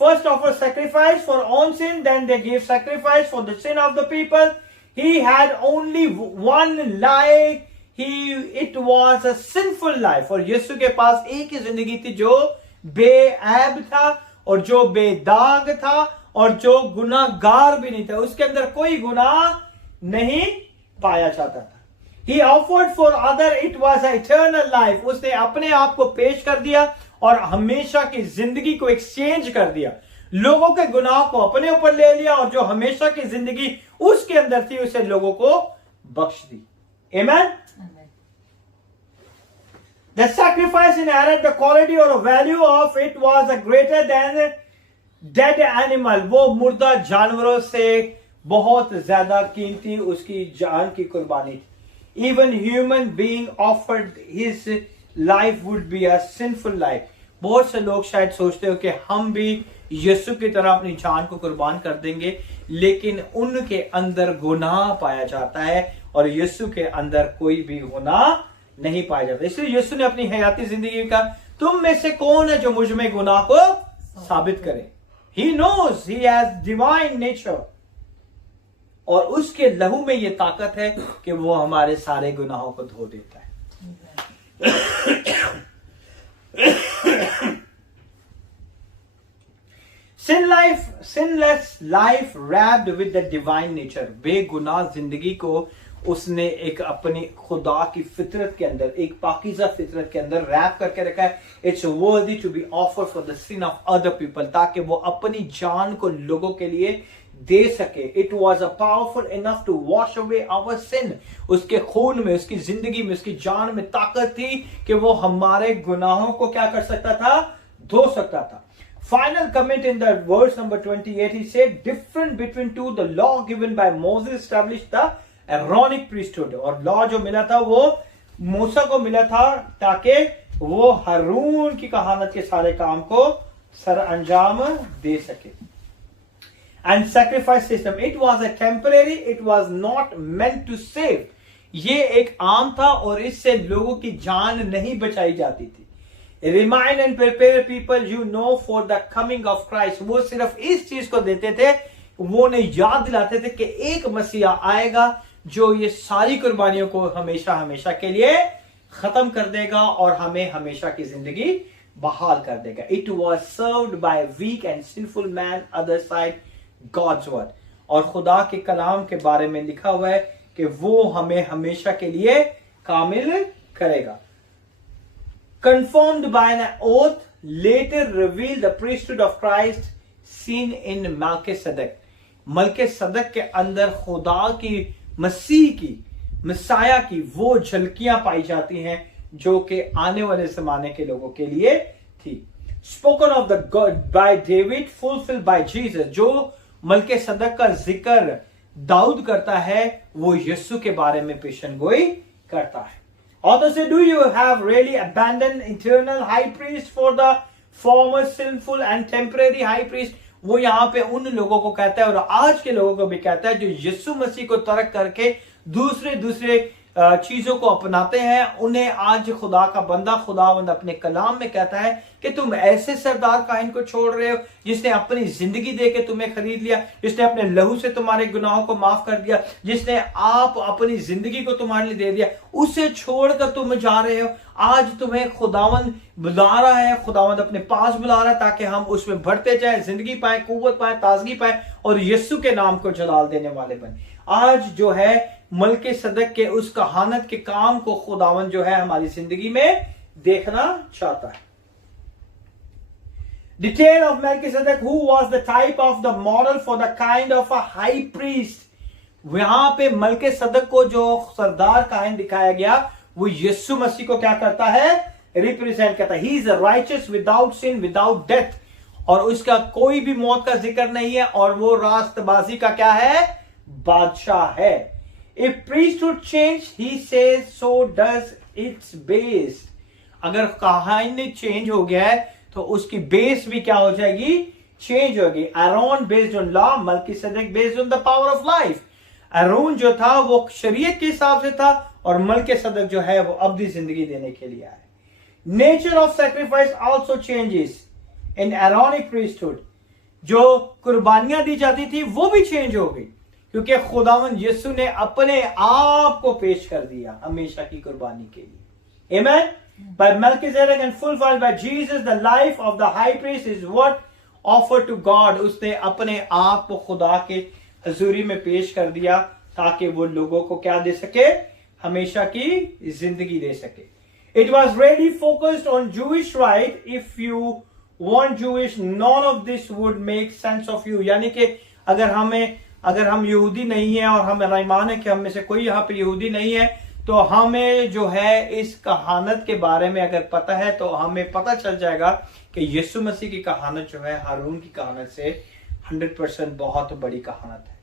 first offer sacrifice for own sin, then they gave sacrifice for the sin of the people. He had only one life. It was a sinful life. और यीशु के पास एक ही जिंदगी थी जो बेऐब था और जो बेदाग था और जो गुनाहगार भी नहीं था, उसके अंदर कोई गुनाह नहीं पाया जाता था। He offered for other, it was an eternal life. उसने अपने आप को पेश कर दिया और हमेशा की जिंदगी को एक्सचेंज कर दिया। लोगों के गुनाह को अपने ऊपर ले लिया और जो हमेशा की जिंदगी उसके अंदर थी उसे लोगों को बख्श दी। Amen. The sacrifice inherit the quality or value of it was a greater than dead animal. वो मुर्दा जानवरों से बहुत ज्यादा कीमती उसकी जान की कुर्बानी थी। Even human being offered his life would be a sinful life. बहुत से लोग शायद सोचते हो कि हम भी यीशु की तरह अपनी जान को कुर्बान कर देंगे, लेकिन उनके अंदर गुनाह पाया जाता है और यीशु के अंदर कोई भी गुनाह नहीं पाया जाता। इसलिए यीशु ने अपनी हयाती जिंदगी का, तुम में से कौन है जो मुझ में गुनाह को साबित करे। He knows he has divine nature, और उसके लहू में ये ताकत है कि वो हमारे सारे गुनाहों को धो देता है। sinless life wrapped with the divine nature, बेगुनाह जिंदगी को उसने एक अपनी खुदा की फितरत के अंदर, एक पाकीज़ा फितरत के अंदर रैप करके रखा है। It's worthy to be offered for the sin of other people, ताकि वो अपनी जान को लोगों के लिए दे सके। It was a powerful enough to wash away our sin. उसके खून में, उसकी जिंदगी में, उसकी जान में ताकत थी कि वो हमारे गुनाहों को क्या कर सकता था, धो सकता था। Final comment in the verse number 28, he said, different between two, the law given by Moses established the Aaronic priesthood। और लॉ जो मिला था वो मूसा को मिला था ताकि वो हारून की कहानत के सारे काम को सर अंजाम दे सके। And sacrifice system, it was a temporary, it was not meant to save। ये एक आम था और इससे लोगों की जान नहीं बचाई जाती थी। Remind and prepare people you know for the coming of Christ। वो सिर्फ इस चीज को देते थे, वो ने याद दिलाते थे कि एक मसीहा आएगा जो ये सारी कुर्बानियों को हमेशा हमेशा के लिए खत्म कर देगा और हमें हमेशा की जिंदगी बहाल कर देगा। It was served by weak and sinful man other side God's word। और खुदा के कलाम के बारे में लिखा हुआ है कि वो हमें हमेशा के लिए कामिल करेगा। Confirmed by an oath, later revealed the priesthood of Christ seen in Melchizedek। मलकीसदक के अंदर खुदा की, मसीह की, मसाया की वो झलकियां पाई जाती हैं जो कि आने वाले जमाने के लोगों के लिए थी। Spoken of the God by David, fulfilled by Jesus। जो मलकीसदक का जिक्र दाऊद करता है वो यीशु के बारे में पेशनगोई करता है। Author said, do you have really abandoned eternal high priest for the former sinful and temporary high priest? वो यहाँ पे उन लोगों को कहता है और आज के लोगों को भी कहता है जो यीशु मसीह को तर्क करके दूसरे चीजों को अपनाते हैं। उन्हें आज खुदा का बंदा, खुदावंद अपने कलाम में कहता है कि तुम ऐसे सरदार काहिन को छोड़ रहे हो जिसने अपनी जिंदगी देके तुम्हें खरीद लिया, जिसने अपने लहू से तुम्हारे गुनाहों को माफ कर दिया, जिसने आप अपनी जिंदगी को तुम्हारे लिए दे दिया, उसे छोड़कर तुम जा रहे हो। आज तुम्हें खुदावंद बुला रहा है, खुदावंद अपने पास बुला रहा है ताकि हम उसमें बढ़ते जाए, जिंदगी पाए, कुव्वत पाए, ताजगी पाए और यीशु के नाम को जलाल देने वाले बने। आज जो है मलकीसदक के उस कहानत के काम को खुदावंद जो है हमारी जिंदगी में देखना चाहता है। Detail of Melchizedek, who was the type of the model for the kind of a high priest। यहां पे मलकीसदक को जो सरदार काहिन दिखाया गया वो यीशु मसीह को क्या करता है, रिप्रेजेंट करता है। He is righteous without sin, without death। और उसका कोई भी मौत का जिक्र नहीं है और वो रास्तबाजी का क्या है, बादशाह है। If priesthood change, he says, so does its base। अगर कहानी चेंज हो गया है तो उसकी बेस भी क्या हो जाएगी, चेंज होगी। Aaron based on law, Melchizedek based on the power of life। Aaron जो था वो शरीयत के हिसाब से था और मलकीसदक जो है वो अब्दी जिंदगी देने के लिए आया। Nature of sacrifice also changes in Aaronic priesthood। जो कुर्बानियां दी जाती थी वो भी चेंज हो गई क्योंकि खुदावंद यीशु ने अपने आप को पेश कर दिया हमेशा की कुर्बानी के लिए। Amen। By Melchizedek and fulfilled by Jesus, the life of the high priest is what offered to God। उसने अपने आप को खुदा के हजूरी में पेश कर दिया ताकि वो लोगों को क्या दे सके, हमेशा की जिंदगी दे सके। It was really focused on Jewish right। If you weren't Jewish, none of this would make sense of you। यानी कि अगर हम यहूदी नहीं है और हमारा ईमान है कि हम में से कोई यहाँ पे यहूदी नहीं है तो हमें जो है इस कहानत के बारे में अगर पता है तो हमें पता चल जाएगा कि यीशु मसीह की कहानत जो है हारून की कहानत से 100% बहुत बड़ी कहानत है।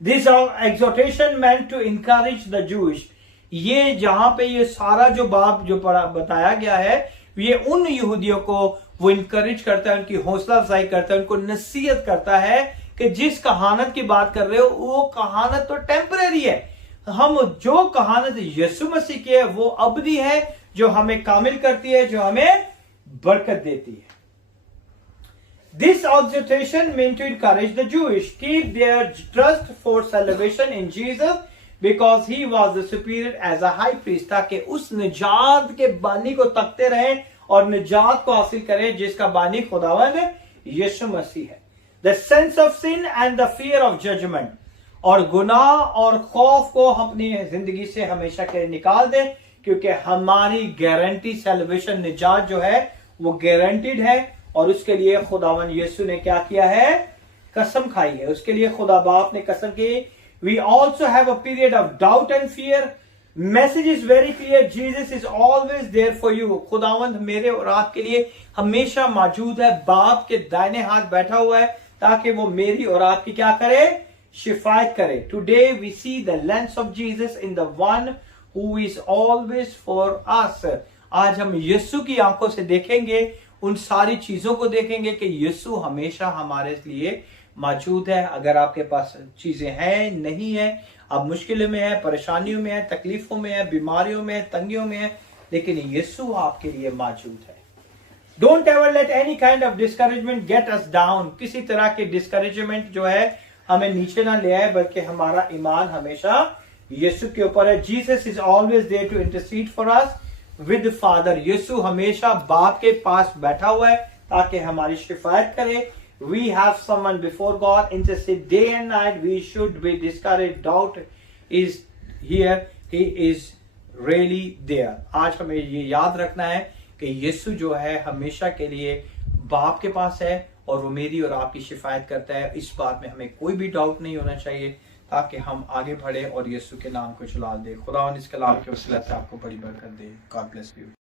This exhortation meant to encourage the Jewish. ये जहां पे ये सारा जो बाब जो बताया गया है ये उन यहूदियों को वो इनकरेज करता है, उनकी हौसला अफजाई करता है, उनको नसीहत करता है कि जिस कहानत की बात कर रहे हो वो कहानत तो टेम्पररी है। हम जो कहानत यीशु मसीह की है वो अबदी है, जो हमें कामिल करती है, जो हमें बरकत देती है। This exhortation meant to encourage the Jewish, keep their trust for salvation in Jesus because he was the superior as a high priest, ताकि उस निजात के बानी को तकते रहें और निजात को हासिल करें जिसका बानी खुदावंद यीशु मसीह है। The sense of sin and the fear of judgment, और गुनाह और खौफ को अपनी जिंदगी से हमेशा के लिए निकाल दें, क्योंकि हमारी गारंटी सैल्वेशन निजात जो है वो गारंटीड है, और उसके लिए खुदावन यीशु ने क्या किया है, कसम खाई है। उसके लिए खुदा बाप ने कसम की। We also have a period of doubt and fear. Message is very clear, Jesus is always there for you. खुदावंद मेरे और आपके लिए हमेशा मौजूद है, बाप के दाहिने हाथ बैठा हुआ है, ताकि वो मेरी और आपकी क्या करे, शिफायत करे। Today we see the lens of Jesus in the one who is always for us. आज हम यीशु की आंखों से देखेंगे, उन सारी चीजों को देखेंगे कि यीशु हमेशा हमारे लिए मौजूद है। अगर आपके पास चीजें हैं, नहीं है, आप मुश्किलों में है, परेशानियों में है, तकलीफों में है, बीमारियों में है, तंगियों में है, लेकिन यीशु आपके लिए मौजूद है। Don't ever let any kind of discouragement get us down. किसी तरह के डिस्करेजमेंट जो है हमें नीचे ना ले आए, बल्कि हमारा ईमान हमेशा यीशु के ऊपर है। Jesus is always there to intercede for us with father. Yeshu हमेशा बाप के पास बैठा हुआ है ताकि हमारी शिफायत करे। We have someone before God intercede day and night. We should be discouraged, doubt is here, he is really there. आज हमें ये याद रखना है कि यीशु जो है हमेशा के लिए बाप के पास है और वो मेरी और आपकी शिफायत करता है। इस बात में हमें कोई भी डाउट नहीं होना चाहिए, ताकि हम आगे बढ़े और यीशु के नाम को जलाल दे। खुदा इस कलाम के वसीले से आपको बड़ी बरकत दे। God bless you.